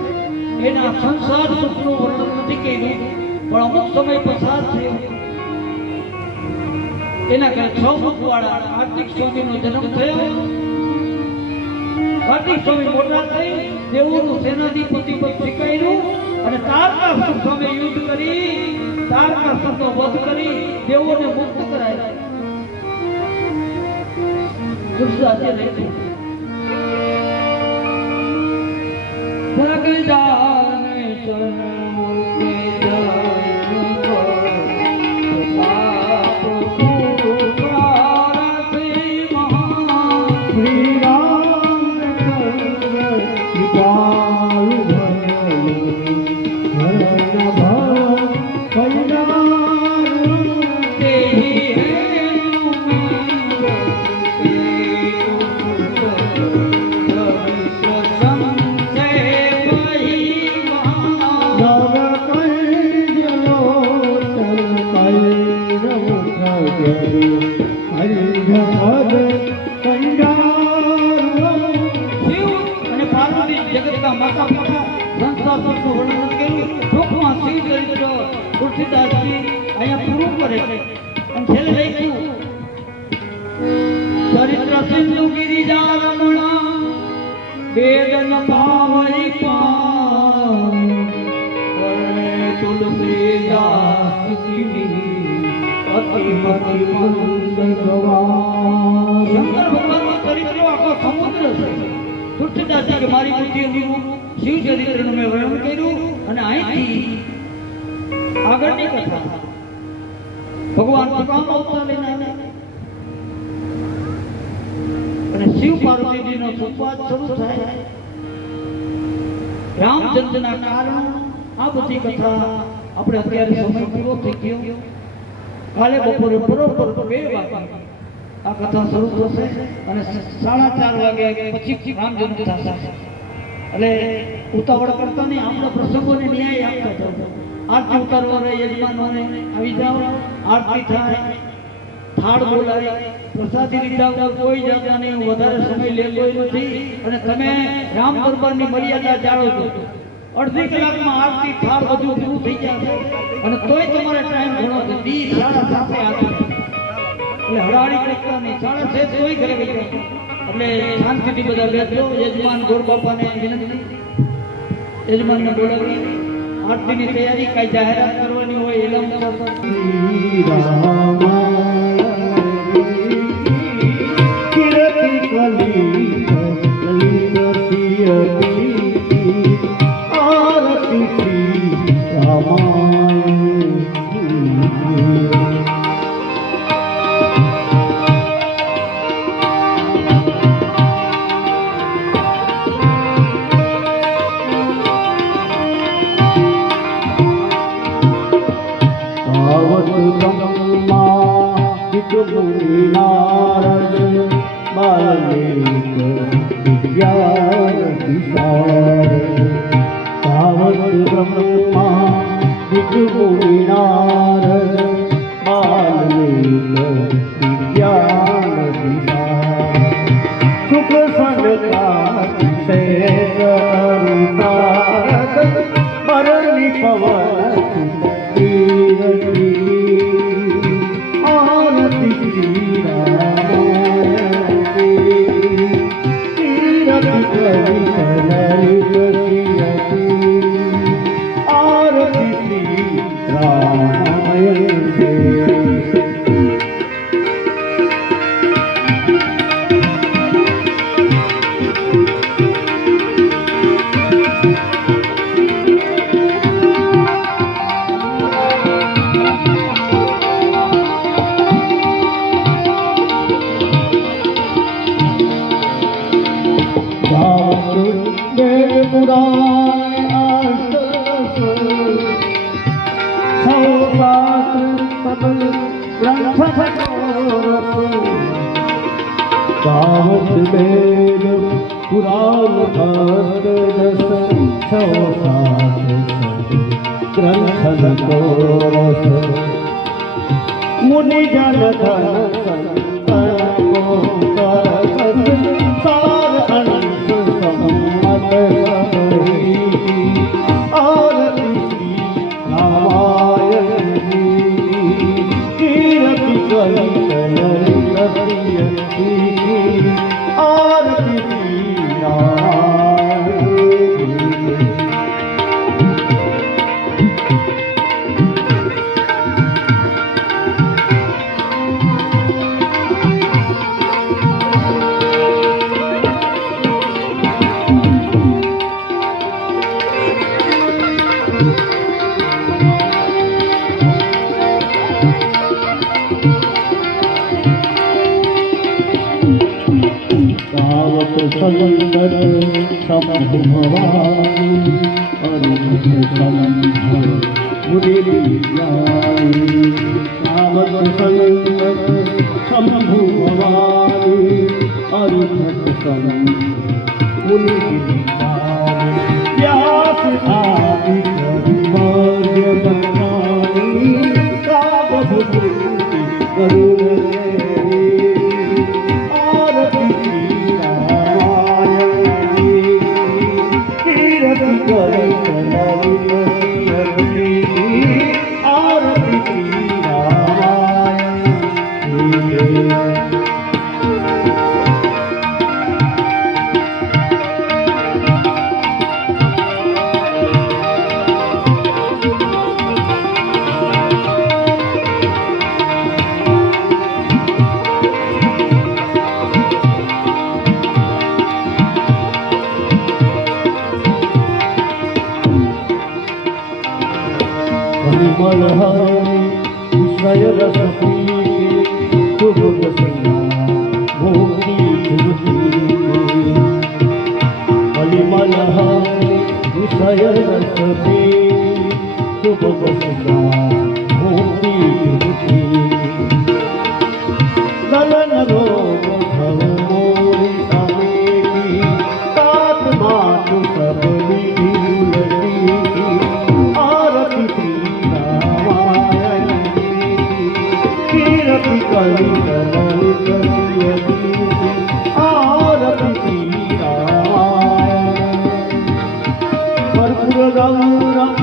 એના સંસાર સુખનું વર્ણન નથી કર્યું પણ અમુક સમય પસાર થયો એના ઘરે 6 મુખવાળા કાર્તિક સ્વામીનો જન્મ થયો કાર્તિક સ્વામી મોટા થઈ દેવોનું સેનાધિપતિ પદ સ્વીકાર્યું અને તારકાસુર સામે યુદ્ધ કરી તારકાસુરનો વધ કરી દેવોને મુક્ત કરાયા તુલસીદાસે લખ્યું જગ જા બકાસુરનું વર્ણન કર્યું. ટૂંકમાં શિવ ચરિત્ર તુલસીદાસજી અહીંયા પૂરું કરે છે અને છેલ્લે લખ્યું ચરિત્ર સિંધુ ગિરિજા રમણા વેદન પાવઈ પામ તુલસીદાસ અતિ મતિ મંદ ગવા. શંકર ભગવાનનો ચરિત્ર આખો સમુદ્ર છે. તુલસીદાસજી કે મારી બુદ્ધિનું શિવ ચરિત્રનું મેં વર્ણન કર્યું અને અહીંથી આગળની કથા ભગવાન સુકામ અવતાર લઈને આવ્યા અને શિવ પાર્વતીજીનો સંવાદ શરૂ થાય. રામચંદ્રના કારણ આ બધી કથા આપણે અત્યારે સમય પૂરો થઈ ગયો. કાલે બપોરે બરોબર 2 વાગે આ કથા શરૂ થશે અને 4:30 વાગે પછી રામ જન્મ થશે. એટલે ઉતાવળ કરતા નહીં, આપણે પ્રસંગોને ન્યાય આપતા જાઓ. આરતી ઉતારવાના યજમાનોને આવી જાઓ, આરતી થાય, થાળ બોલાય, પ્રસાદી લીધા વગર કોઈ જાતના નહીં, વધારે સમય લેતો નથી. અને તમે રામ દરબારની મર્યાદા જાળો છો. અડધી કલાકમાં આરતી થાળ બધું પૂરું થઈ જશે અને તોય તમારે ટાઈમ ઘણો છે. 7:30 આપી એટલે હડાડી કરતા નહીં, 6:30 તોય ઘરે ગઈ જાય. એટલે શાંતિથી બધા બેઠો. યજમાન ગોર બાપાને વિનંતી, યજમાનને બોલાવી આરતીની તૈયારી. કાંઈ જાહેરાત કરવાની હોય એલામ मुनि जन धन सार अंश सम्मत आरती रामायण कीरति कलि आरती संगत शंभु भवानी अरुण संभव मुनियाई सावत संगत शंभु भवानी अरुण संभव मुनियाई व्यास आदि कर्मण्य बनानी काबुद्ध करुण Hare विषय रस शुभ मुक्ति मलिमल विषय रस शुभ मुक्ति गलन रोग भव मोरी समेती तात मातु सबली आरती कीरति कलि कलि कलियति आरती कर्पूर गौरम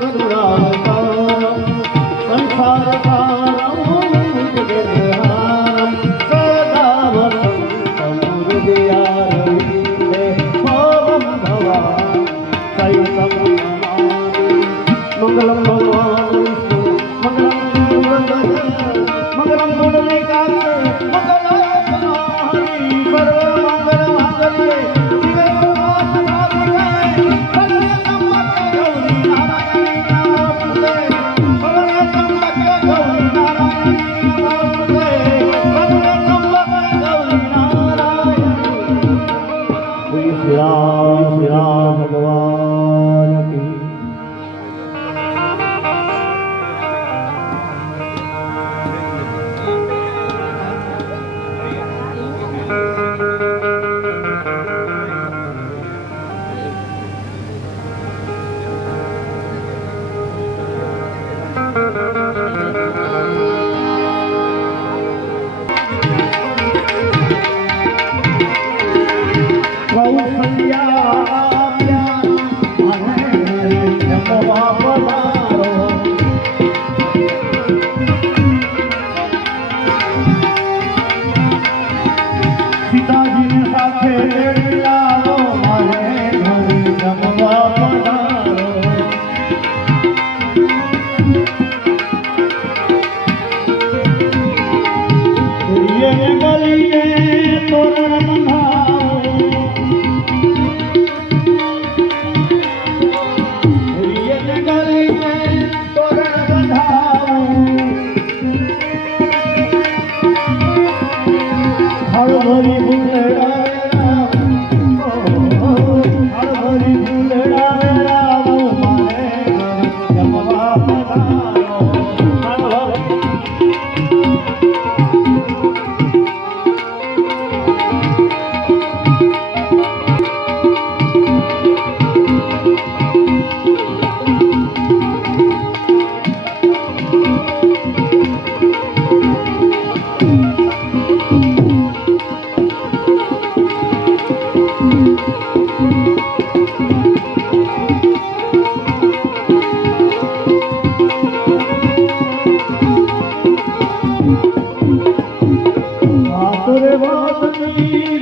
करुणावतारम संसारसारम जगद्धारम सदा वसंतं हृदयारविन्दे भवं भवामि सहितं नमामि मंगलम भगवान विष्णु मंगलम पुंडरीकाक्ष मंगलाय हरि सर्वमंगल मांगल्ये शिवे सर्वार्थसाधिके शरण्ये त्र्यंबके गौरी नारायणी नमोस्तुते शरण्ये त्र्यंबके गौरी नारायणी नमोस्तुते शरण्ये त्र्यंबके गौरी नारायणी। श्री राम भगवान की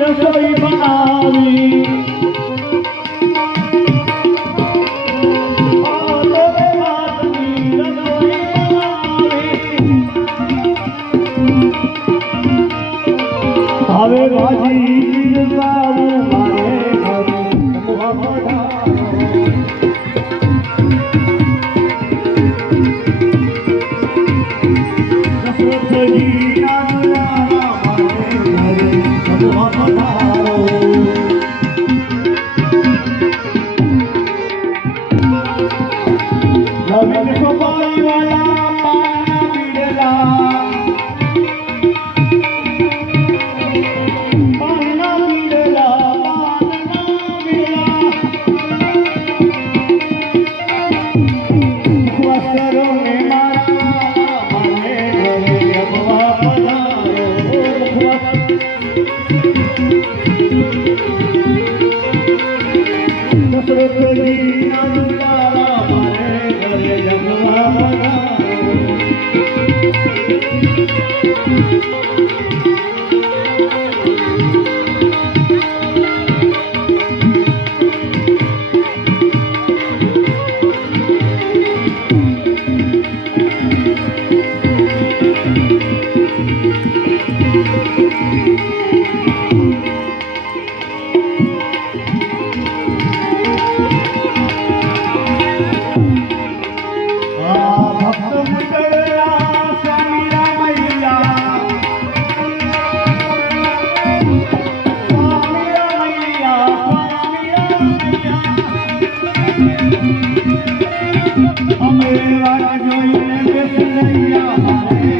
रसोई बनावी હવે ભાજી મારે પાણી જોઈને બેસનૈયા મારે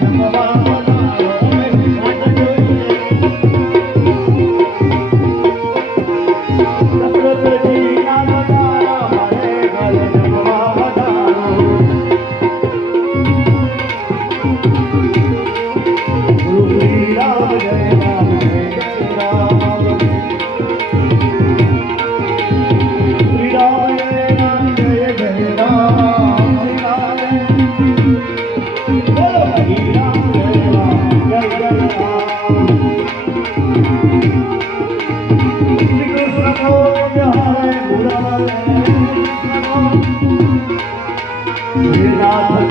જમવા વધારો રાત જોઈને દશરથજી ના વધારા મારે ઘર જમવા વધારો ગુરુ શ્રી રામ જય રામ જય રામ શ્રી રામ જય રામ જય જય રામ શ્રી રામ બોલો શ્રી રામ જય રામ જય જય રામ શ્રી કૃષ્ણ બિહારે મુરારે શ્રીનાથ